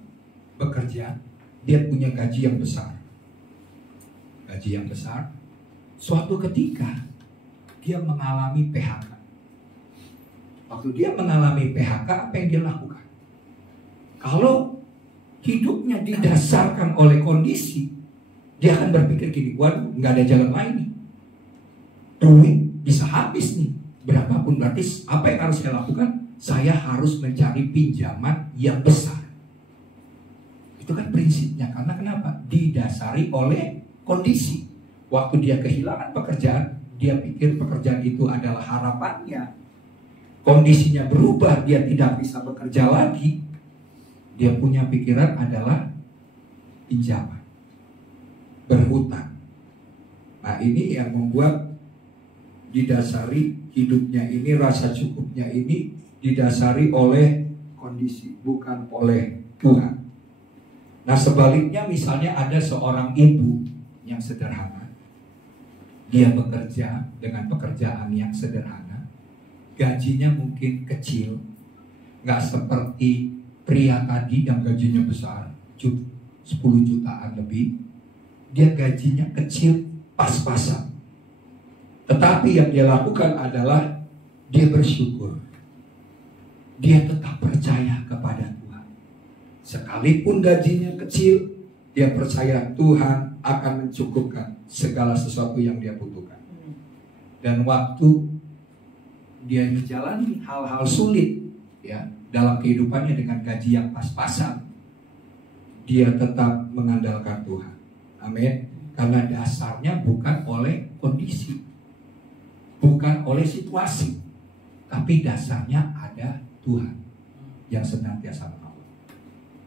bekerja, dia punya gaji yang besar. Gaji yang besar, suatu ketika dia mengalami PHK. Waktu dia mengalami PHK, apa yang dia lakukan? Kalau hidupnya didasarkan oleh kondisi, dia akan berpikir gini, waduh, nggak ada jalan lain nih. Duit bisa habis nih, berapapun, berarti apa yang harus saya lakukan? Saya harus mencari pinjaman yang besar. Itu kan prinsipnya, karena kenapa? Didasari oleh kondisi. Waktu dia kehilangan pekerjaan, dia pikir pekerjaan itu adalah harapannya. Kondisinya berubah, dia tidak bisa bekerja lagi. Dia punya pikiran adalah pinjaman, berhutang. Nah ini yang membuat didasari hidupnya ini, rasa cukupnya ini didasari oleh kondisi, bukan oleh Tuhan. Nah sebaliknya, misalnya ada seorang ibu yang sederhana, dia bekerja dengan pekerjaan yang sederhana, gajinya mungkin kecil, nggak seperti pria tadi yang gajinya besar, 10 jutaan lebih. Dia gajinya kecil, pas-pasan. Tetapi yang dia lakukan adalah dia bersyukur. Dia tetap percaya kepada Tuhan. Sekalipun gajinya kecil, dia percaya Tuhan akan mencukupkan segala sesuatu yang dia butuhkan. Dan waktu dia menjalani hal-hal sulit, ya, dalam kehidupannya dengan gaji yang pas-pasan, dia tetap mengandalkan Tuhan. Amin. Karena dasarnya bukan oleh kondisi, bukan oleh situasi, tapi dasarnya ada Tuhan yang senantiasa menolong.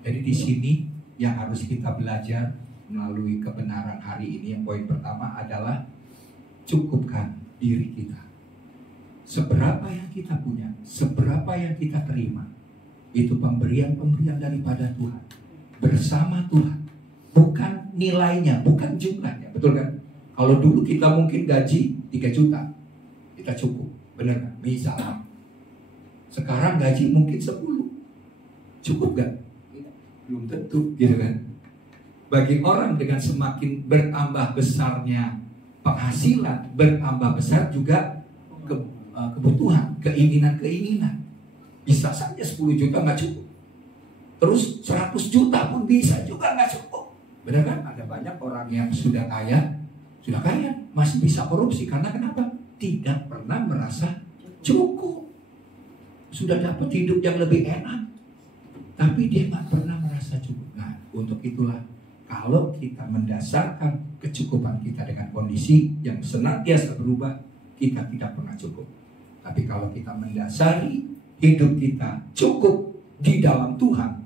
Jadi di sini yang harus kita belajar melalui kebenaran hari ini, yang poin pertama adalah cukupkan diri kita. seberapa yang kita punya, seberapa yang kita terima, itu pemberian-pemberian daripada Tuhan. Bersama Tuhan. Bukan nilainya, bukan jumlahnya. Betul kan? Kalau dulu kita mungkin gaji 3 juta, kita cukup. Benar kan? Misalnya. Sekarang gaji mungkin 10. Cukup gak? Belum tentu, gitu kan? Bagi orang dengan semakin bertambah besarnya penghasilan, bertambah besar juga kebutuhan, keinginan-keinginan. Bisa saja 10 juta nggak cukup. Terus 100 juta pun bisa juga nggak cukup. Benar kan? Ada banyak orang yang sudah kaya, masih bisa korupsi. Karena kenapa? Tidak pernah merasa cukup. Sudah dapat hidup yang lebih enak, tapi dia nggak pernah merasa cukup. Nah, untuk itulah kalau kita mendasarkan kecukupan kita dengan kondisi yang senantiasa berubah, kita tidak pernah cukup. Tapi kalau kita mendasari hidup kita cukup di dalam Tuhan,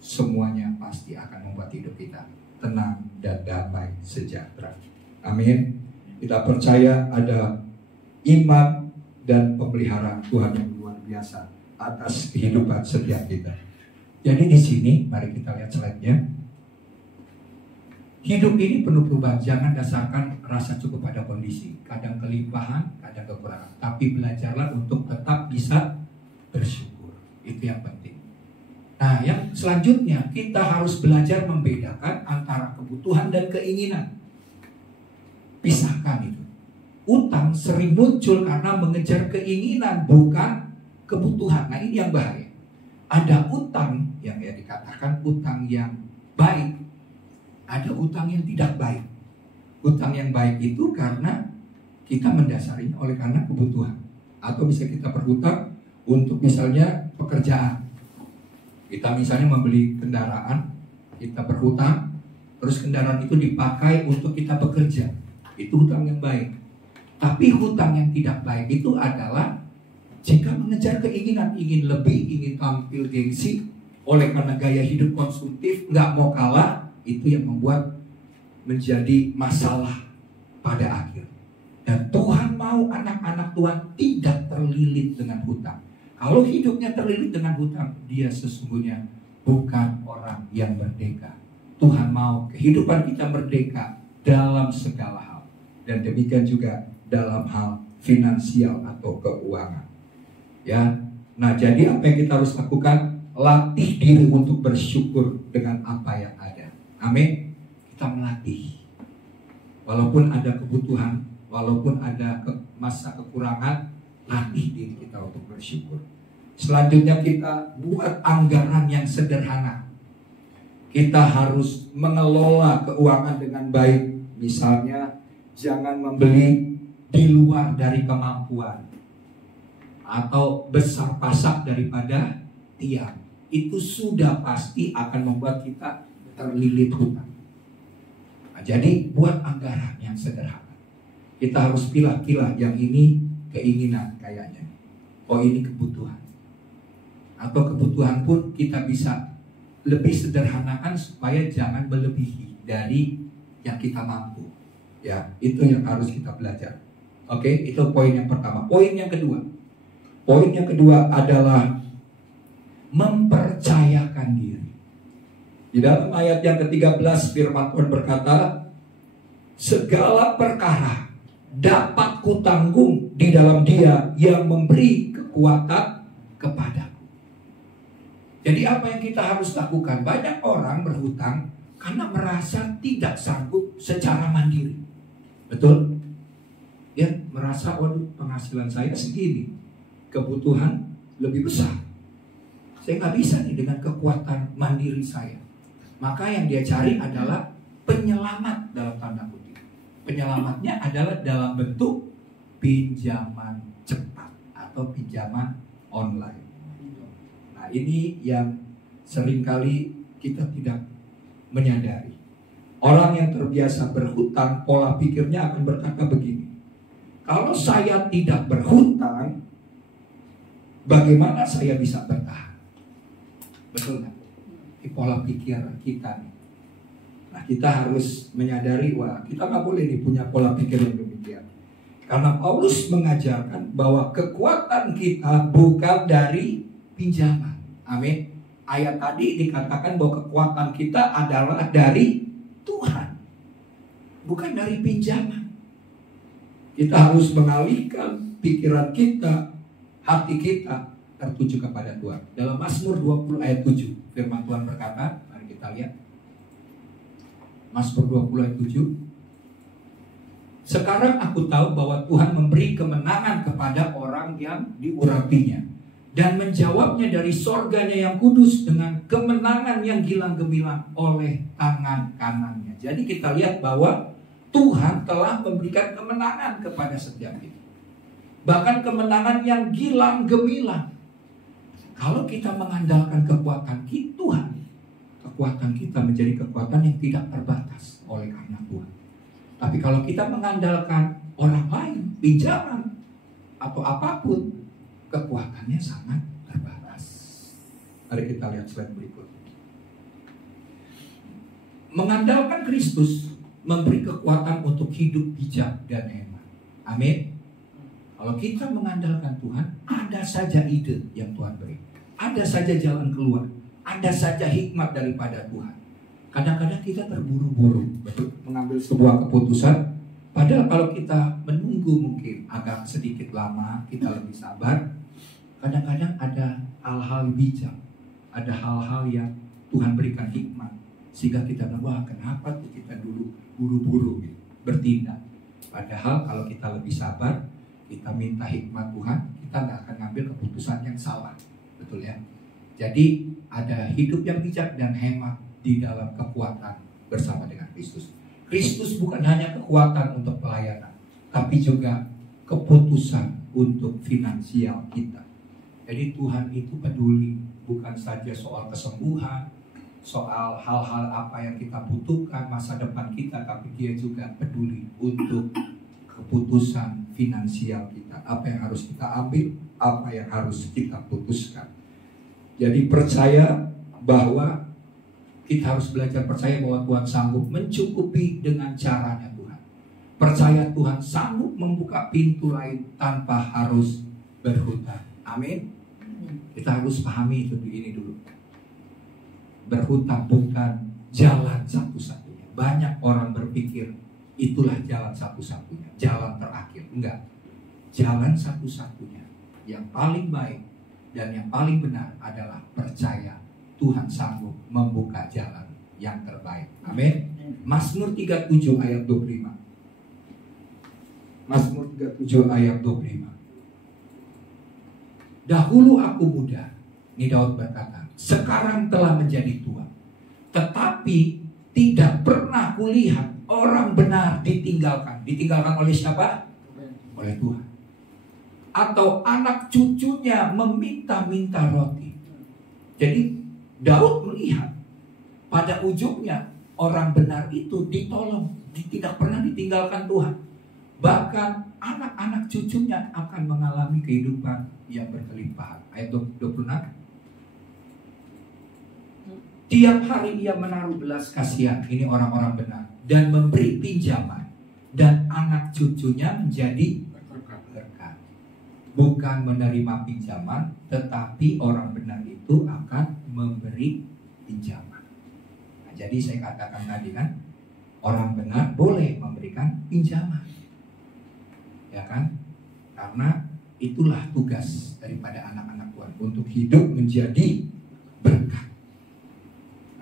semuanya pasti akan membuat hidup kita tenang dan damai sejahtera. Amin. Kita percaya ada iman dan pemeliharaan Tuhan yang luar biasa atas kehidupan setiap kita. Jadi di sini mari kita lihat slide-nya. Hidup ini penuh perubahan. Jangan dasarkan rasa cukup pada kondisi. Kadang kelimpahan, kadang kekurangan. Tapi belajarlah untuk tetap bisa bersyukur. Itu yang penting. Nah, yang selanjutnya kita harus belajar membedakan antara kebutuhan dan keinginan. Pisahkan itu. Utang sering muncul karena mengejar keinginan, bukan kebutuhan. Nah, ini yang bahaya. Ada utang yang dikatakan utang yang baik. Ada utang yang tidak baik. Utang yang baik itu karena kita mendasarinya oleh karena kebutuhan. Atau bisa kita berhutang untuk misalnya pekerjaan. Kita misalnya membeli kendaraan, kita berhutang, terus kendaraan itu dipakai untuk kita bekerja. Itu hutang yang baik. Tapi hutang yang tidak baik itu adalah jika mengejar keinginan, ingin lebih, ingin tampil gengsi, oleh karena gaya hidup konsumtif, nggak mau kalah, itu yang membuat menjadi masalah pada akhir. Dan Tuhan mau anak-anak Tuhan tidak terlilit dengan hutang. Kalau hidupnya terlilit dengan hutang, dia sesungguhnya bukan orang yang merdeka. Tuhan mau kehidupan kita merdeka dalam segala hal. Dan demikian juga dalam hal finansial atau keuangan. Ya, nah jadi apa yang kita harus lakukan? Latih diri untuk bersyukur dengan apa yang ada. Amin. Kita melatih. Walaupun ada kebutuhan, walaupun ada masa kekurangan, latih diri kita untuk bersyukur. Selanjutnya kita buat anggaran yang sederhana. Kita harus mengelola keuangan dengan baik. Misalnya, jangan membeli di luar dari kemampuan atau besar pasak daripada tiang. Itu sudah pasti akan membuat kita terlilit hutang. Nah, jadi buat anggaran yang sederhana. Kita harus pilah-pilah, yang ini keinginan kayaknya, oh ini kebutuhan. Atau kebutuhan pun kita bisa lebih sederhanakan supaya jangan melebihi dari yang kita mampu. Ya, itu yang harus kita belajar. Oke, itu poin yang pertama. Poin yang kedua. Poin yang kedua adalah mempercayakan diri. Di dalam ayat yang ke-13 firman Tuhan berkata, segala perkara dapat kutanggung di dalam Dia yang memberi kekuatan kepadaku. Jadi apa yang kita harus lakukan? Banyak orang berhutang karena merasa tidak sanggup secara mandiri. Betul? Ya, merasa waduh penghasilan saya segini, kebutuhan lebih besar. Saya nggak bisa nih dengan kekuatan mandiri saya. Maka yang dia cari adalah penyelamat dalam tanda kutip. Penyelamatnya adalah dalam bentuk pinjaman cepat atau pinjaman online. Nah, ini yang seringkali kita tidak menyadari. Orang yang terbiasa berhutang, pola pikirnya akan berkata begini. Kalau saya tidak berhutang, bagaimana saya bisa bertahan? Betul nggak? Di pola pikir kita nih. Nah, kita harus menyadari, wah kita nggak boleh nih punya pola pikir yang demikian. Karena Paulus mengajarkan bahwa kekuatan kita bukan dari pinjaman. Amin. Ayat tadi dikatakan bahwa kekuatan kita adalah dari Tuhan, bukan dari pinjaman. Kita harus mengalihkan pikiran kita, hati kita tertuju kepada Tuhan. Dalam Mazmur 20 ayat 7, firman Tuhan berkata, mari kita lihat. Mazmur 20 ayat 7. Sekarang aku tahu bahwa Tuhan memberi kemenangan kepada orang yang diurapinya, dan menjawabnya dari sorganya yang kudus dengan kemenangan yang gilang gemilang oleh tangan kanannya. Jadi kita lihat bahwa Tuhan telah memberikan kemenangan kepada setiap kita. Bahkan kemenangan yang gilang gemilang. Kalau kita mengandalkan kekuatan Tuhan, kekuatan kita menjadi kekuatan yang tidak terbatas oleh karena Tuhan. Tapi kalau kita mengandalkan orang lain, pinjaman atau apapun, kekuatannya sangat terbatas. Mari kita lihat slide berikut. Mengandalkan Kristus memberi kekuatan untuk hidup bijak dan hemat. Amin. Kalau kita mengandalkan Tuhan, ada saja ide yang Tuhan beri, ada saja jalan keluar, ada saja hikmat daripada Tuhan. Kadang-kadang kita terburu-buru mengambil sebuah keputusan, padahal kalau kita menunggu mungkin agak sedikit lama, kita lebih sabar. Kadang-kadang ada hal-hal bijak, ada hal-hal yang Tuhan berikan hikmat, sehingga kita bilang, wah kenapa tuh kita dulu buru-buru gitu, bertindak. Padahal kalau kita lebih sabar, kita minta hikmat Tuhan, kita nggak akan ngambil keputusan yang salah, betul ya? Jadi ada hidup yang bijak dan hemat di dalam kekuatan bersama dengan Kristus. Kristus bukan hanya kekuatan untuk pelayanan, tapi juga keputusan untuk finansial kita. Jadi Tuhan itu peduli bukan saja soal kesembuhan, soal hal-hal apa yang kita butuhkan masa depan kita, tapi Dia juga peduli untuk keputusan finansial kita. Apa yang harus kita ambil, apa yang harus kita putuskan. Jadi percaya bahwa kita harus belajar percaya bahwa Tuhan sanggup mencukupi dengan caranya Tuhan. Percaya Tuhan sanggup membuka pintu lain tanpa harus berhutang. Amin. Kita harus pahami itu ini dulu. Berhutang bukan jalan satu-satunya. Banyak orang berpikir itulah jalan satu-satunya, jalan terakhir. Enggak. Jalan satu-satunya yang paling baik dan yang paling benar adalah percaya Tuhan sanggup membuka jalan yang terbaik. Amin. Mazmur 37 ayat 25. Mazmur 37 ayat 25. Dahulu aku muda, ini Daud berkata, sekarang telah menjadi tua, tetapi tidak pernah kulihat orang benar ditinggalkan. Ditinggalkan oleh siapa? Oleh Tuhan. Atau anak cucunya meminta-minta roti. Jadi Daud melihat pada ujungnya orang benar itu ditolong, tidak pernah ditinggalkan Tuhan. Bahkan anak-anak cucunya akan mengalami kehidupan yang berkelimpahan. Ayat 26. Tiap hari ia menaruh belas kasihan, ini orang-orang benar, dan memberi pinjaman, dan anak cucunya menjadi berkat. Bukan menerima pinjaman, tetapi orang benar itu akan memberi pinjaman. Nah, jadi saya katakan tadi kan, orang benar boleh memberikan pinjaman, ya kan? Karena itulah tugas daripada anak-anak Tuhan, untuk hidup menjadi berkat.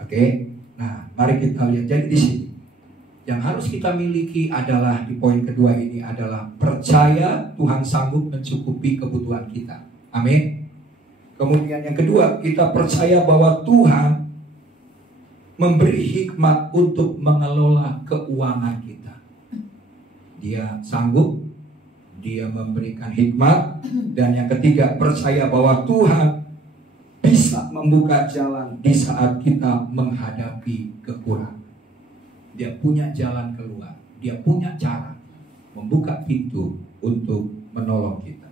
Oke, nah mari kita lihat. Jadi di sini yang harus kita miliki adalah, di poin kedua ini adalah percaya Tuhan sanggup mencukupi kebutuhan kita. Amin. Kemudian yang kedua, kita percaya bahwa Tuhan memberi hikmat untuk mengelola keuangan kita. Dia sanggup, Dia memberikan hikmat. Dan yang ketiga, percaya bahwa Tuhan bisa membuka jalan di saat kita menghadapi kekurangan. Dia punya jalan keluar, Dia punya cara membuka pintu untuk menolong kita.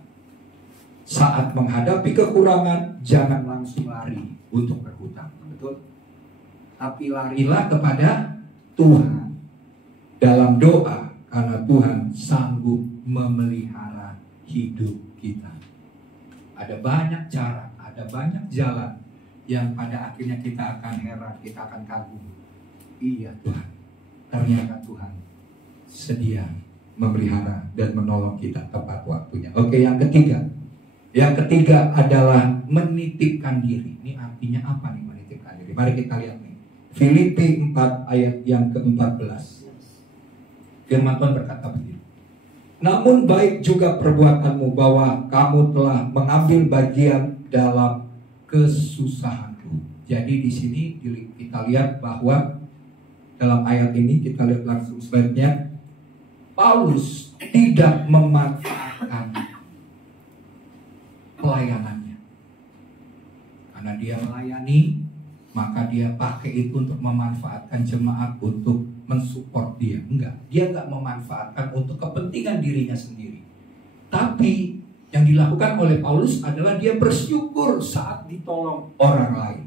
Saat menghadapi kekurangan, jangan langsung lari untuk berhutang, betul? Tapi larilah kepada Tuhan dalam doa, karena Tuhan sanggup memelihara hidup kita. Ada banyak cara, ada banyak jalan yang pada akhirnya kita akan heran, kita akan kagum. Iya Tuhan, ternyata Tuhan sedia memelihara dan menolong kita tepat waktunya. Oke, yang ketiga. Yang ketiga adalah menitipkan diri. Ini artinya apa nih menitipkan diri? Mari kita lihat nih. Filipi 4 ayat yang ke-14. Firman Tuhan berkata begini. Namun baik juga perbuatanmu bahwa kamu telah mengambil bagian dalam kesusahanku. Jadi di sini kita lihat bahwa dalam ayat ini kita lihat langsung sebaliknya. Paulus tidak memanfaatkan pelayanannya. Karena dia melayani, maka dia pakai itu untuk memanfaatkan jemaat untuk mensupport dia. Enggak, dia enggak memanfaatkan untuk kepentingan dirinya sendiri. Tapi yang dilakukan oleh Paulus adalah dia bersyukur saat ditolong orang lain.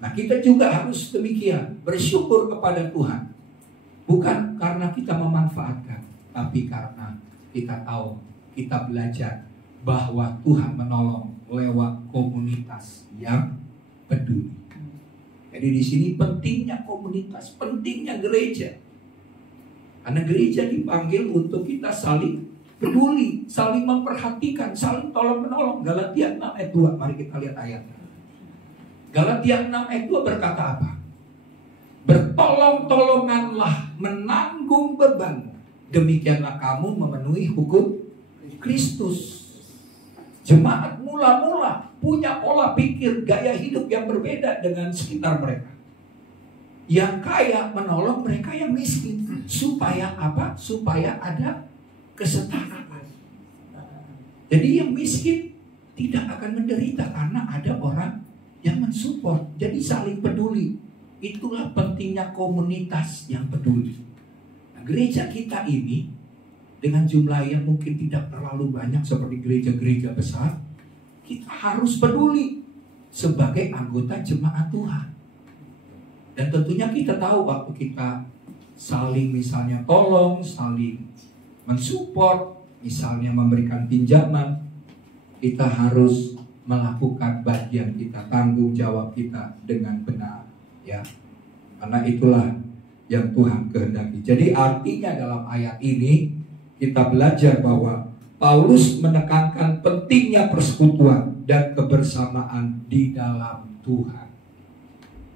Nah, kita juga harus demikian, bersyukur kepada Tuhan. Bukan karena kita memanfaatkan, tapi karena kita tahu, kita belajar bahwa Tuhan menolong lewat komunitas yang peduli. Jadi di sini pentingnya komunitas, pentingnya gereja. Karena gereja dipanggil untuk kita saling peduli, saling memperhatikan, saling tolong-menolong. Galatia 6 ayat 2, mari kita lihat ayatnya. Galatia 6 ayat 2 berkata apa? Bertolong-tolonganlah menanggung beban. Demikianlah kamu memenuhi hukum Kristus. Jemaat mula-mula punya pola pikir, gaya hidup yang berbeda dengan sekitar mereka. Yang kaya menolong mereka yang miskin. Supaya apa? Supaya ada kesetaraan. Jadi yang miskin tidak akan menderita karena ada orang yang mensupport. Jadi saling peduli. Itulah pentingnya komunitas yang peduli. Nah, gereja kita ini dengan jumlah yang mungkin tidak terlalu banyak seperti gereja-gereja besar, kita harus peduli sebagai anggota jemaat Tuhan. Dan tentunya kita tahu waktu kita saling misalnya tolong, saling mensupport, misalnya memberikan pinjaman, kita harus melakukan bagian kita, tanggung jawab kita dengan benar. Ya, karena itulah yang Tuhan kehendaki. Jadi artinya dalam ayat ini kita belajar bahwa Paulus menekankan pentingnya persekutuan dan kebersamaan di dalam Tuhan.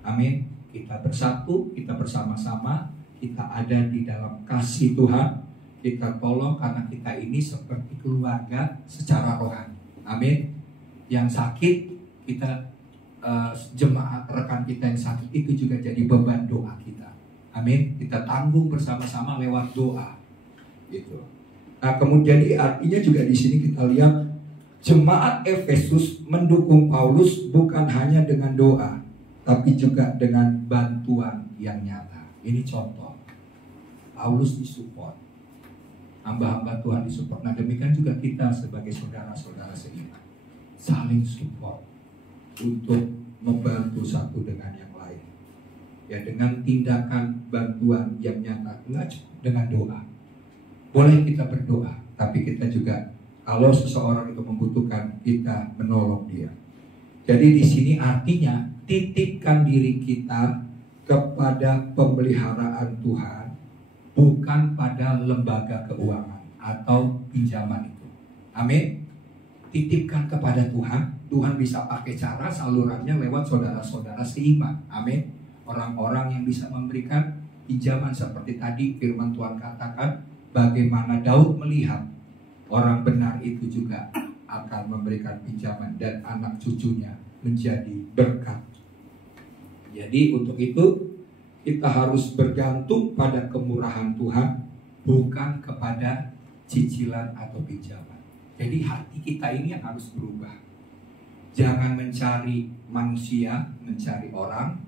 Amin. Kita bersatu, kita bersama-sama, kita ada di dalam kasih Tuhan. Kita tolong karena kita ini seperti keluarga secara rohani. Amin. Yang sakit kita jemaat rekan kita yang sakit itu juga jadi beban doa kita. Amin. Kita tanggung bersama-sama lewat doa. Gitu. Nah, kemudian artinya juga di sini kita lihat jemaat Efesus mendukung Paulus bukan hanya dengan doa, tapi juga dengan bantuan yang nyata. Ini contoh. Paulus disupport. Hamba-hamba Tuhan disupport. Nah, demikian juga kita sebagai saudara-saudara seiman. Saling support untuk membantu satu dengan yang lain. Ya, dengan tindakan bantuan yang nyata, enggak cukup dengan doa. Boleh kita berdoa, tapi kita juga kalau seseorang itu membutuhkan, kita menolong dia. Jadi di sini artinya titipkan diri kita kepada pemeliharaan Tuhan, bukan pada lembaga keuangan atau pinjaman itu. Amin. Titipkan kepada Tuhan. Tuhan bisa pakai cara salurannya lewat saudara-saudara seiman. Amin. Orang-orang yang bisa memberikan pinjaman seperti tadi firman Tuhan katakan, bagaimana Daud melihat orang benar itu juga akan memberikan pinjaman dan anak cucunya menjadi berkat. Jadi untuk itu kita harus bergantung pada kemurahan Tuhan, bukan kepada cicilan atau pinjaman. Jadi hati kita ini yang harus berubah. Jangan mencari manusia, mencari orang,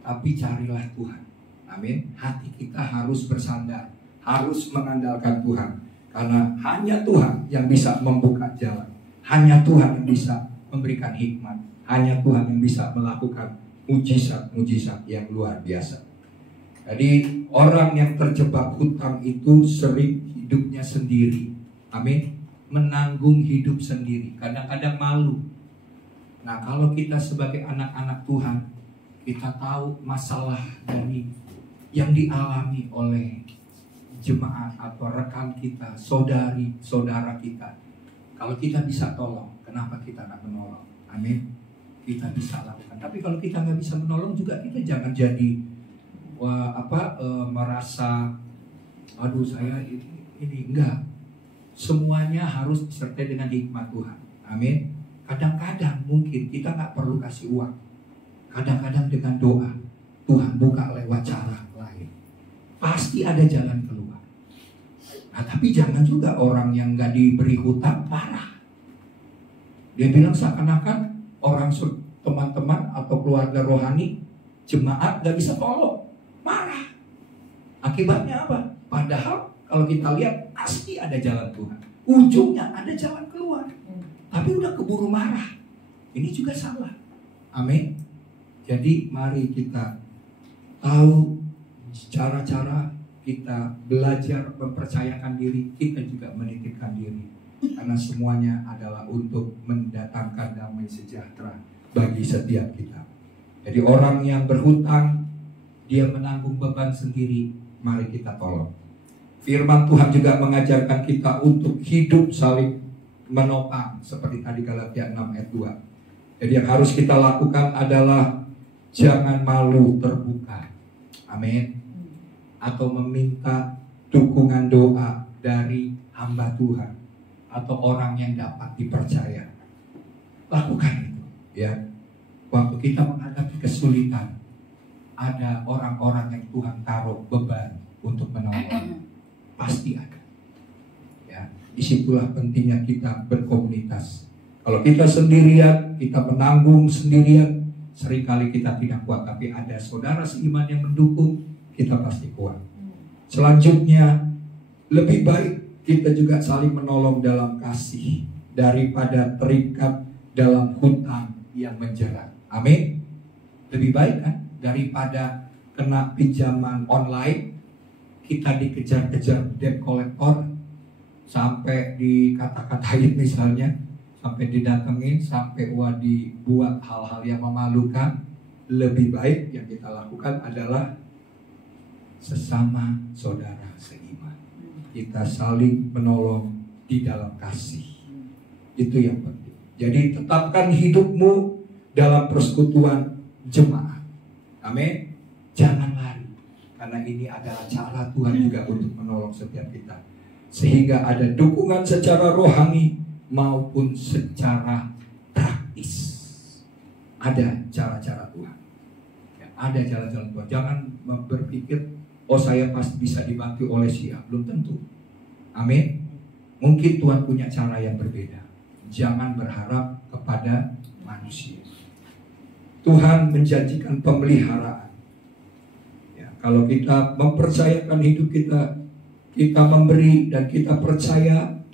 tapi carilah Tuhan. Amin. Hati kita harus bersandar, harus mengandalkan Tuhan. Karena hanya Tuhan yang bisa membuka jalan. Hanya Tuhan yang bisa memberikan hikmat. Hanya Tuhan yang bisa melakukan mujizat-mujizat yang luar biasa. Jadi orang yang terjebak hutang itu sering hidupnya sendiri. Amin. Menanggung hidup sendiri. Kadang-kadang malu. Nah, kalau kita sebagai anak-anak Tuhan, kita tahu masalah dari yang dialami oleh jemaat atau rekan kita, saudara kita. Kalau kita bisa tolong, kenapa kita nggak menolong? Amin. Kita bisa lakukan. Tapi kalau kita nggak bisa menolong juga, kita jangan jadi merasa, aduh saya ini enggak. Semuanya harus disertai dengan hikmat Tuhan. Amin. Kadang-kadang mungkin kita nggak perlu kasih uang. Kadang-kadang dengan doa, Tuhan buka lewat cara lain. Pasti ada jalan keluar. Nah, tapi jangan juga orang yang nggak diberi hutang parah. Dia bilang seakan-akan orang teman-teman atau keluarga rohani, jemaat nggak bisa tolong. Marah. Akibatnya apa? Padahal kalau kita lihat pasti ada jalan Tuhan. Ujungnya ada jalan keluar. Tapi udah keburu marah. Ini juga salah. Amin. Jadi mari kita tahu cara-cara kita belajar mempercayakan diri, kita juga menitipkan diri. Karena semuanya adalah untuk mendatangkan damai sejahtera bagi setiap kita. Jadi orang yang berhutang, dia menanggung beban sendiri, mari kita tolong. Firman Tuhan juga mengajarkan kita untuk hidup saling menopang, seperti tadi Galatia 6 ayat 2. Jadi yang harus kita lakukan adalah jangan malu terbuka. Amin. Atau meminta dukungan doa dari hamba Tuhan atau orang yang dapat dipercaya. Lakukan itu, ya. Waktu kita menghadapi kesulitan, ada orang-orang yang Tuhan taruh beban untuk menolong. Pasti ada. Ya, disitulah pentingnya kita berkomunitas. Kalau kita sendirian, kita menanggung sendirian, seringkali kita tidak kuat. Tapi ada saudara seiman yang mendukung, kita pasti kuat. Selanjutnya, lebih baik kita juga saling menolong dalam kasih daripada terikat dalam hutang yang menjerat. Amin. Lebih baik kan daripada kena pinjaman online, kita dikejar-kejar debt collector sampai dikata-katain misalnya, sampai didatengin, sampai dibuat hal-hal yang memalukan. Lebih baik yang kita lakukan adalah sesama saudara seiman. Kita saling menolong di dalam kasih. Itu yang penting. Jadi tetapkan hidupmu dalam persekutuan jemaat. Amin. Jangan lari. Karena ini adalah cara Tuhan juga untuk menolong setiap kita. Sehingga ada dukungan secara rohani maupun secara praktis. Ada cara-cara Tuhan. Ya, ada jalan-jalan Tuhan. Jangan berpikir, oh saya pasti bisa dibantu oleh Sia. Belum tentu. Amin. Mungkin Tuhan punya cara yang berbeda. Jangan berharap kepada manusia. Tuhan menjanjikan pemeliharaan. Ya, kalau kita mempercayakan hidup kita, kita memberi dan kita percaya,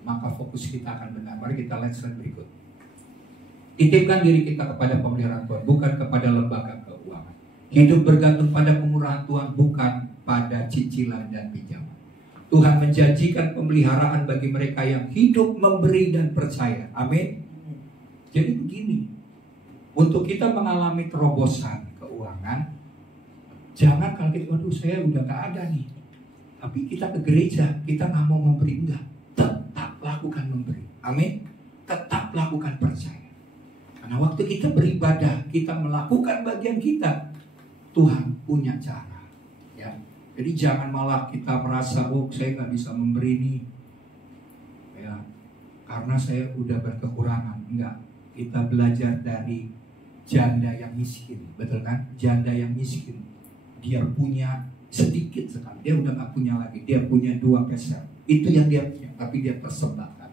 maka fokus kita akan benar. Mari kita lihat slide berikut. Titipkan diri kita kepada pemeliharaan Tuhan, bukan kepada lembaga keuangan. Hidup bergantung pada kemurahan Tuhan, bukan pada cicilan dan pinjaman. Tuhan menjanjikan pemeliharaan bagi mereka yang hidup memberi dan percaya. Amin. Jadi begini, untuk kita mengalami terobosan keuangan, jangan kalau kita, waduh saya udah gak ada nih, tapi kita ke gereja, kita gak mau memberi. Enggak, tetap lakukan memberi. Amin. Tetap lakukan percaya. Karena waktu kita beribadah, kita melakukan bagian kita, Tuhan punya cara. Ya. Jadi jangan malah kita merasa, oh saya gak bisa memberi nih, ya, karena saya udah berkekurangan. Enggak, kita belajar dari janda yang miskin, betul kan? Janda yang miskin, dia punya sedikit sekali, dia udah gak punya lagi, dia punya 2 peser. Itu yang dia punya, tapi dia persembahkan.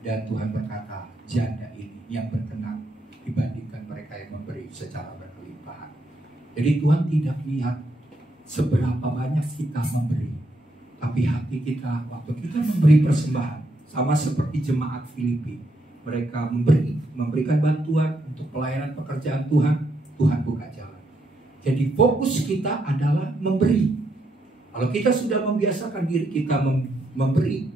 Dan Tuhan berkata, janda ini yang berkenan dibandingkan mereka yang memberi secara berkelimpahan. Jadi Tuhan tidak lihat seberapa banyak kita memberi, tapi hati kita waktu kita memberi persembahan. Sama seperti jemaat Filipi, mereka memberikan bantuan untuk pelayanan pekerjaan Tuhan. Tuhan buka jalan. Jadi fokus kita adalah memberi. Kalau kita sudah membiasakan diri kita memberi,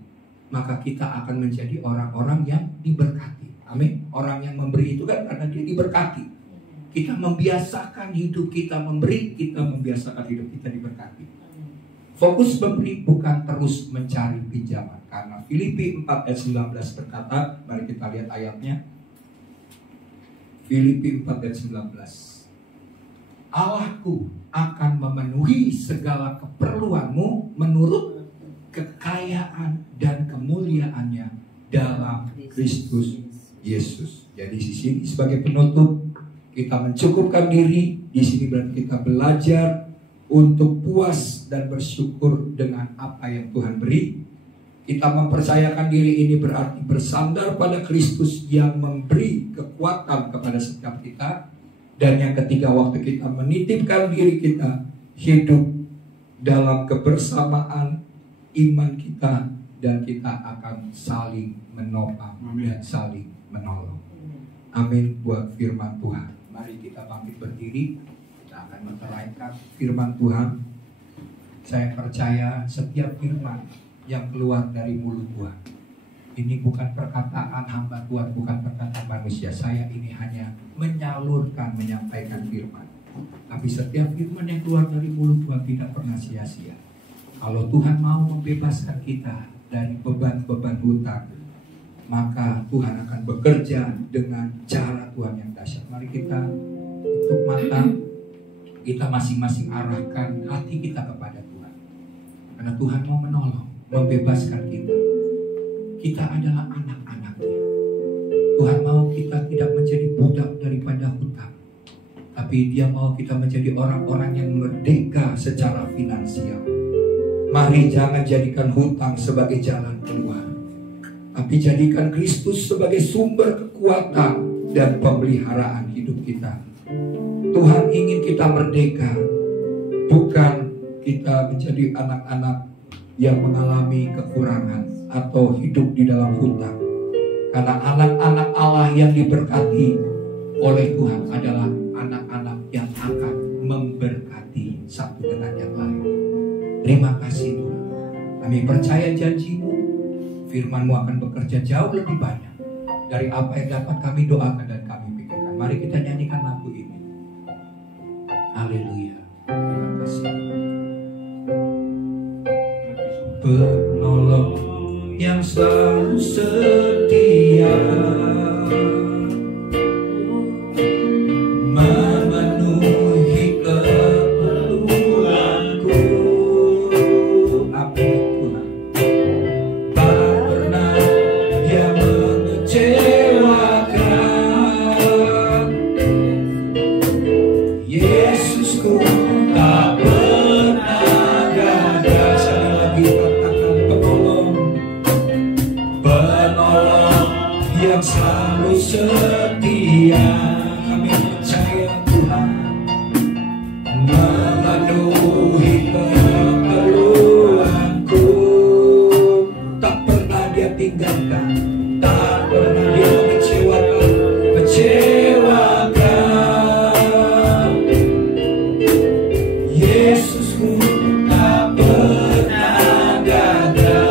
maka kita akan menjadi orang-orang yang diberkati. Amin. Orang yang memberi itu kan karena dia diberkati. Kita membiasakan hidup kita memberi, kita membiasakan hidup kita diberkati. Fokus memberi bukan terus mencari pinjaman. Karena Filipi 4 ayat 19 berkata, mari kita lihat ayatnya. Filipi 4 ayat 19. Allahku akan memenuhi segala keperluanmu menurut kekayaan dan kemuliaannya dalam Kristus Yesus. Jadi di sini sebagai penutup, kita mencukupkan diri. Di sini berarti kita belajar untuk puas dan bersyukur dengan apa yang Tuhan beri. Kita mempercayakan diri ini berarti bersandar pada Kristus yang memberi kekuatan kepada setiap kita. Dan yang ketiga, waktu kita menitipkan diri kita hidup dalam kebersamaan iman kita, dan kita akan saling menopang dan saling menolong. Amin buat firman Tuhan. Mari kita bangkit berdiri. Kita akan menerangkan firman Tuhan. Saya percaya setiap firman yang keluar dari mulut Tuhan, ini bukan perkataan hamba Tuhan, bukan perkataan manusia. Saya ini hanya menyalurkan, menyampaikan firman. Tapi setiap firman yang keluar dari mulut Tuhan tidak pernah sia-sia. Kalau Tuhan mau membebaskan kita dari beban-beban hutang, maka Tuhan akan bekerja dengan cara Tuhan yang dahsyat. Mari kita tutup mata, kita masing-masing arahkan hati kita kepada Tuhan. Karena Tuhan mau menolong, membebaskan kita. Kita adalah anak-anaknya. Tuhan mau kita tidak menjadi budak daripada hutang, tapi Dia mau kita menjadi orang-orang yang merdeka secara finansial. Mari jangan jadikan hutang sebagai jalan keluar, tapi jadikan Kristus sebagai sumber kekuatan dan pemeliharaan hidup kita. Tuhan ingin kita merdeka, bukan kita menjadi anak-anak yang mengalami kekurangan atau hidup di dalam hutang. Karena anak-anak Allah yang diberkati oleh Tuhan adalah anak-anak yang akan memberkati satu dengan yang lain. Terima kasih Tuhan. Kami percaya janji-Mu, firman-Mu akan bekerja jauh lebih banyak dari apa yang dapat kami doakan dan kami pikirkan. Mari kita nyanyikan lagu ini. Haleluya. Terima kasih. Penolong yang selalu setia, memenuhi keperluanku. Amin Tuhan. Tak pernah Dia mengecewakan. Yesusku tak pernah gagal. Sekali lagi katakan penolong yang selalu setia. Kami percaya Tuhan memenuhi keperluanku. Tak pernah Dia tinggalkan, tak pernah Dia mengecewakan. Yesusku tak pernah gagal.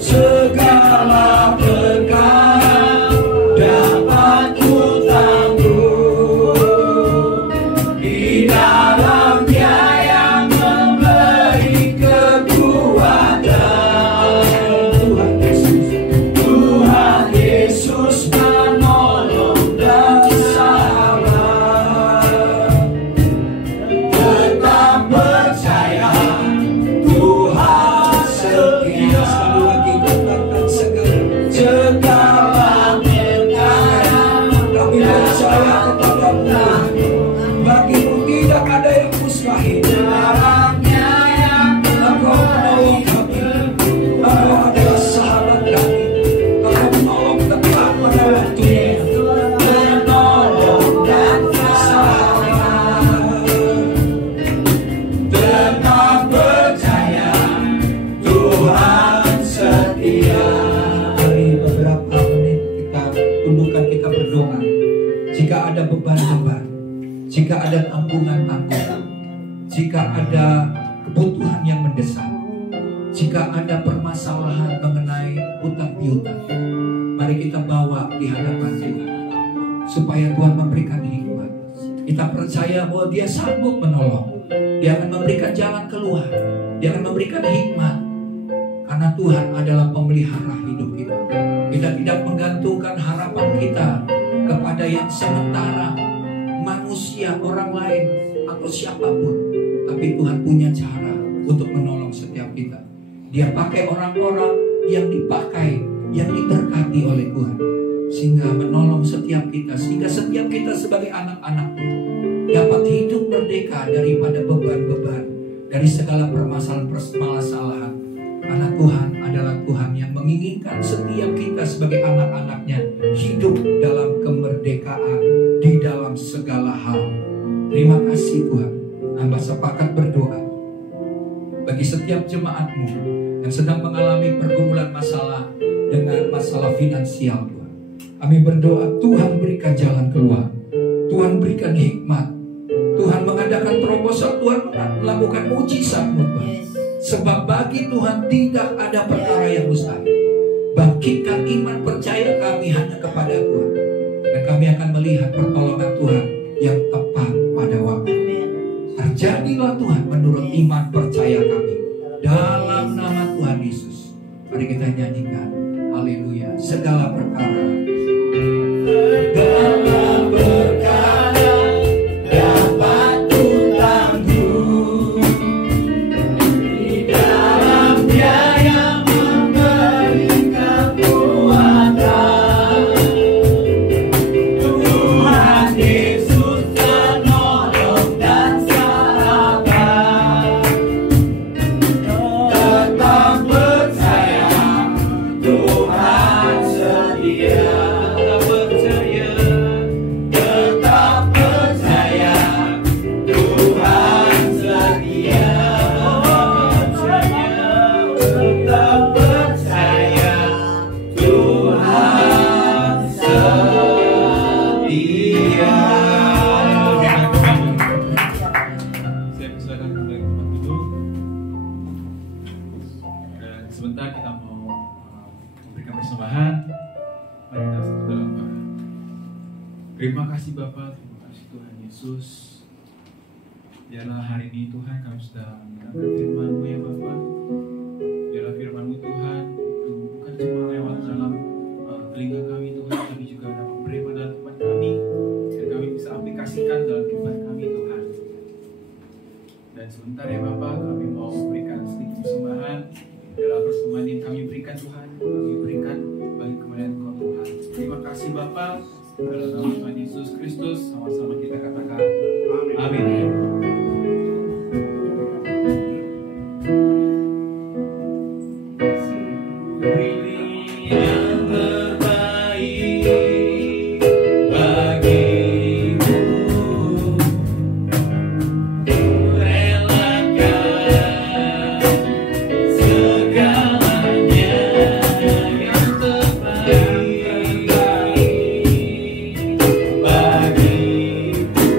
Segala perkara dapat ku tangguh di dalam Dia yang memberi kekuatan. Tuhan Yesus menolong dan sabar. Tetap percaya Tuhan setia. Sekali lagi katakan segala perkara kami percaya kepada Tuhan. Bagimu tidak ada yang mustahil. Engkau menolong kami. Engkau adalah sahabat kami. Engkau menolong tepat pada waktunya. Menolong dan sabar. Tetap percaya Tuhan setia. Mari beberapa menit kita tundukkan, kita berdoa. Jika ada beban-beban, jika ada tanggungan-tanggungan, jika ada kebutuhan yang mendesak, jika ada permasalahan mengenai hutang piutang, mari kita bawa di hadapan Tuhan, supaya Tuhan memberikan hikmat. Kita percaya bahwa Dia sanggup menolong, Dia akan memberikan jalan keluar, Dia akan memberikan hikmat. Karena Tuhan adalah pemelihara hidup kita. Kita tidak menggantungkan harapan kita kepada yang sementara, manusia, orang lain, atau siapapun. Tapi Tuhan punya cara untuk menolong setiap kita. Dia pakai orang-orang yang dipakai, yang diberkati oleh Tuhan, sehingga menolong setiap kita, sehingga setiap kita sebagai anak-anak-Nya dapat hidup merdeka daripada beban-beban, dari segala permasalahan-permasalahan. Karena Tuhan adalah Tuhan yang menginginkan setiap kita sebagai anak-anak-Nya hidup dalam kemerdekaan di dalam segala hal. Terima kasih Tuhan. Hamba sepakat berdoa bagi setiap jemaat-Mu yang sedang mengalami pergumulan masalah dengan masalah finansial Tuhan. Kami berdoa Tuhan berikan jalan keluar, Tuhan berikan hikmat, Tuhan mengadakan terobosan, Tuhan melakukan mujizat Tuhan. Sebab bagi Tuhan tidak ada perkara yang mustahil. Bangkitkan iman percaya kami hanya kepada Tuhan, dan kami akan melihat pertolongan Tuhan yang tepat pada waktu. Terjadilah Tuhan menurut iman percaya kami, dalam nama Tuhan Yesus. Mari kita nyanyikan haleluya. Segala perkara, segala perkara dapat kutanggung di dalam Dia yang memberi kekuatan. Tuhan Yesus penolong dan sahabat. Tetap percaya Tuhan setia. Tetap percaya Tuhan setia. Tetap percaya Tuhan setia. Saya persilakan kembali ke tempat duduk. Dan sebentar kita mau memberikan persembahan. Mari kita satu dalam doa. Terima kasih Bapa, terima kasih Tuhan Yesus. Biarlah hari ini Tuhan kami sudah mendengar firman-Mu ya Bapa. Biarlah firman-Mu Tuhan itu bukan cuma lewat dalam telinga kami Tuhan, tapi juga dapat berema dalam kehidupan kami, dan kami bisa aplikasikan dalam kehidupan kami Tuhan. Dan sebentar ya Bapak, kami mau memberikan sedikit persembahan. Dalam persembahan yang kami berikan Tuhan, kami berikan bagi kemuliaan Engkau Tuhan. Terima kasih Bapak. Dalam nama Tuhan Yesus Kristus, sama-sama kita katakan amin. Yang terbaik bagimu, relakan segalanya. Yang terbaik bagimu,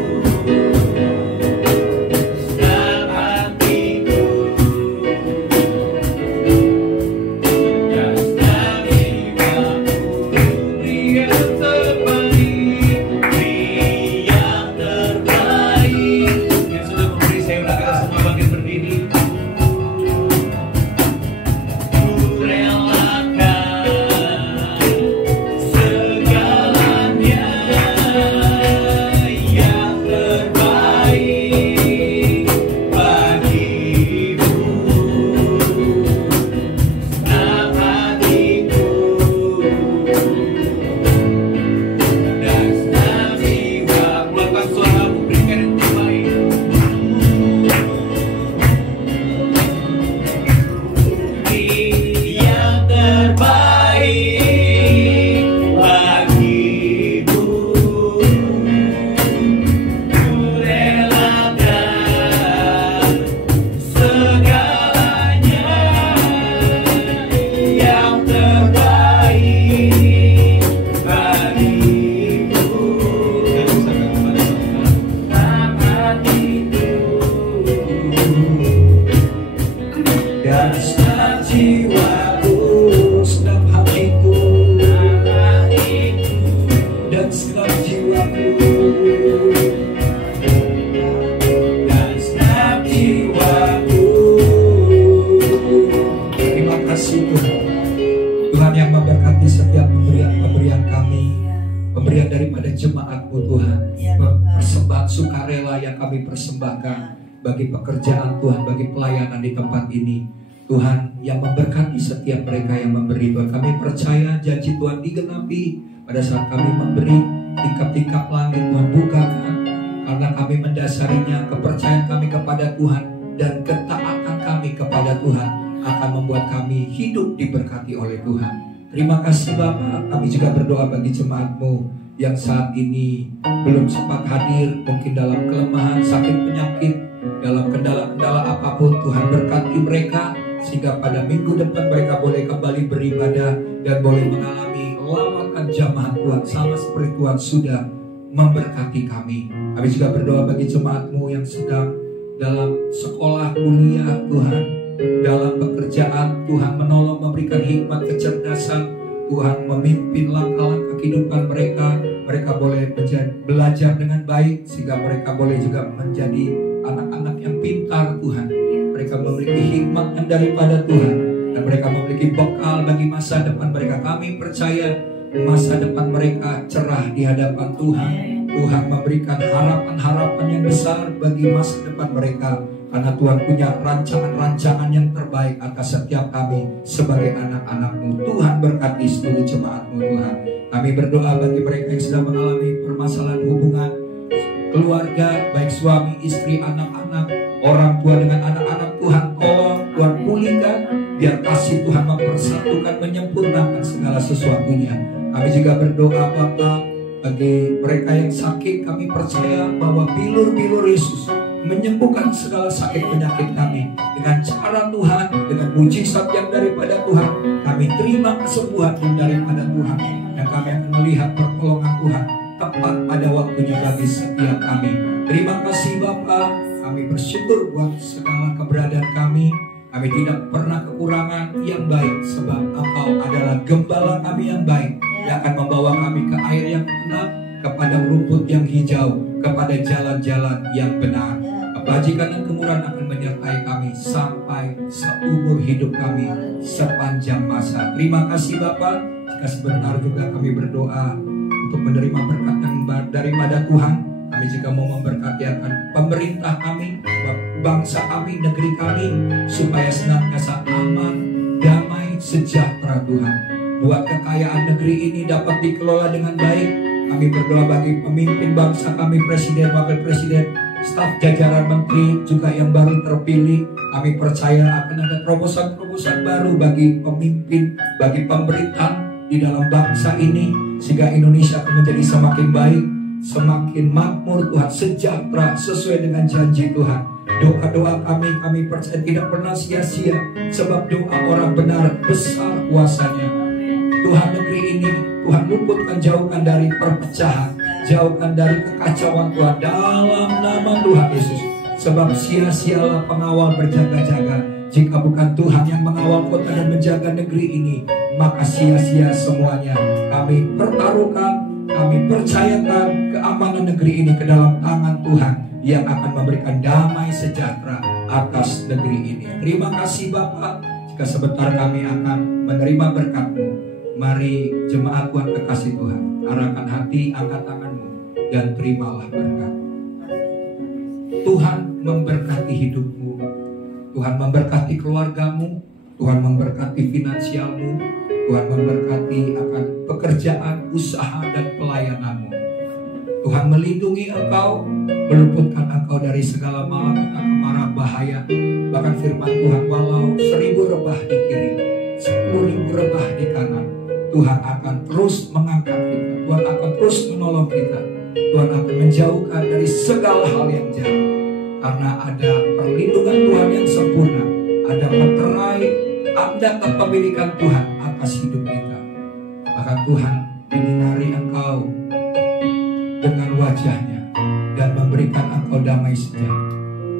dan segenap jiwaku. Terima kasih Tuhan. Tuhan yang memberkati setiap pemberian kami, pemberian daripada jemaat-Mu Tuhan, persembahan sukarela yang kami persembahkan bagi pekerjaan Tuhan, bagi pelayanan di tempat ini. Tuhan yang memberkati setiap mereka yang memberi. Tuhan, kami percaya janji Tuhan digenapi pada saat kami memberi. Tingkap-tingkap langit Tuhan bukakan, karena kami mendasarinya kepercayaan kami kepada Tuhan dan ketaatan kami kepada Tuhan akan membuat kami hidup diberkati oleh Tuhan. Terima kasih Bapa. Kami juga berdoa bagi jemaat-Mu yang saat ini belum sempat hadir, mungkin dalam kelemahan, sakit, penyakit, dalam kendala-kendala apapun. Tuhan berkati mereka sehingga pada minggu depan mereka boleh kembali beribadah dan boleh mengalami lawatan jamaah Tuhan sama seperti Tuhan sudah memberkati kami. Kami juga berdoa bagi jemaat-Mu yang sedang dalam sekolah, kuliah Tuhan, dalam pekerjaan. Tuhan menolong, memberikan hikmat, kecerdasan. Tuhan memimpin langkah-langkah kehidupan mereka. Mereka boleh belajar dengan baik sehingga mereka boleh juga menjadi anak-anak yang pintar Tuhan. Mereka memiliki hikmat yang daripada Tuhan dan mereka memiliki bekal bagi masa depan mereka. Kami percaya masa depan mereka cerah di hadapan Tuhan. Tuhan memberikan harapan-harapan yang besar bagi masa depan mereka, karena Tuhan punya rancangan-rancangan yang terbaik atas setiap kami sebagai anak-anak-Mu. Tuhan berkati seluruh jemaat-Mu Tuhan. Kami berdoa bagi mereka yang sedang mengalami permasalahan hubungan keluarga, baik suami, istri, anak-anak, orang tua dengan anak-anak. Tuhan tolong, Tuhan pulihkan, biar kasih Tuhan mempersatukan, menyempurnakan segala sesuatunya. Kami juga berdoa Bapa bagi mereka yang sakit. Kami percaya bahwa bilur-bilur Yesus menyembuhkan segala sakit penyakit kami dengan cara Tuhan, dengan mujizat yang daripada Tuhan. Kami terima kesembuhan yang daripada Tuhan, dan kami akan melihat pertolongan Tuhan tepat pada waktunya bagi setiap kami. Terima kasih Bapa. Kami bersyukur buat segala keberadaan kami. Kami tidak pernah kekurangan yang baik, sebab Engkau adalah gembala kami yang baik, yang akan membawa kami ke air yang tenang, kepada rumput yang hijau, kepada jalan-jalan yang benar. Kebajikan dan kemurahan akan menyertai kami sampai seumur hidup kami sepanjang masa. Terima kasih Bapa. Jika sebentar juga kami berdoa untuk menerima berkat daripada Tuhan. Kami juga mau memberkati akan pemerintah kami, bangsa kami, negeri kami, supaya senantiasa aman, damai, sejahtera Tuhan. Buat kekayaan negeri ini dapat dikelola dengan baik. Kami berdoa bagi pemimpin bangsa kami, presiden, wakil presiden, staf jajaran menteri juga yang baru terpilih. Kami percaya akan ada terobosan-terobosan baru bagi pemimpin, bagi pemerintahan di dalam bangsa ini, sehingga Indonesia akan menjadi semakin baik, semakin makmur Tuhan, sejahtera sesuai dengan janji Tuhan. Doa-doa kami percaya tidak pernah sia-sia, sebab doa orang benar besar kuasanya. Tuhan, negeri ini Tuhan luputkan, jauhkan dari perpecahan, jauhkan dari kekacauan Tuhan, dalam nama Tuhan Yesus. Sebab sia-sialah pengawal berjaga-jaga. Jika bukan Tuhan yang mengawal kota dan menjaga negeri ini, maka sia-sia semuanya. Kami pertaruhkan, kami percayakan keamanan negeri ini ke dalam tangan Tuhan yang akan memberikan damai sejahtera atas negeri ini. Terima kasih Bapa. Jika sebentar kami akan menerima berkat-Mu, mari jemaat Tuhan kekasih Tuhan, arahkan hati, angkat tangan-Mu, dan terimalah berkat. Tuhan memberkati hidup-Mu, Tuhan memberkati keluarga-Mu, Tuhan memberkati finansial-Mu, Tuhan memberkati akan pekerjaan, usaha, dan pelayanan-Mu. Tuhan melindungi engkau, meluputkan engkau dari segala malapetaka, mara bahaya. Bahkan firman Tuhan, walau 1000 rebah di kiri, 10.000 rebah di kanan, Tuhan akan terus mengangkat kita, Tuhan akan terus menolong kita, Tuhan akan menjauhkan dari segala hal yang jahat. Karena ada perlindungan Tuhan yang sempurna, ada meterai tanda kepemilikan Tuhan atas hidup kita. Maka Tuhan menyinari engkau dengan wajahnya dan memberikan engkau damai sejahtera.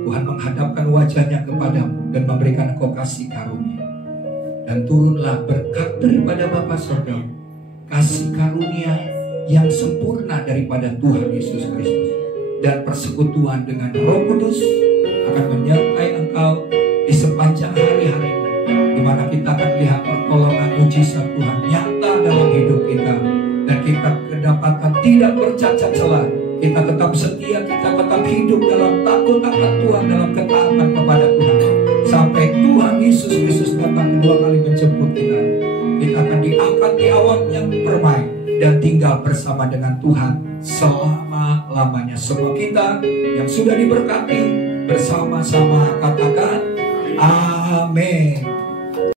Tuhan menghadapkan wajahnya kepadamu dan memberikan engkau kasih karunia. Dan turunlah berkat daripada Bapa Surga, kasih karunia yang sempurna daripada Tuhan Yesus Kristus. Dan persekutuan dengan Roh Kudus akan menyertai engkau di sepanjang hari-harimu, di mana kita akan lihat pertolongan mujizat Tuhan nyata dalam hidup kita, dan kita kedapatan tidak bercacat celah. Kita tetap setia, kita tetap hidup dalam takut akan Tuhan, dalam ketaatan kepada Tuhan, sampai Tuhan Yesus Kristus datang kedua kali menjemput kita. Kita akan diangkat di awan yang permai dan tinggal bersama dengan Tuhan selama-lamanya. Semua kita yang sudah diberkati bersama-sama katakan amin.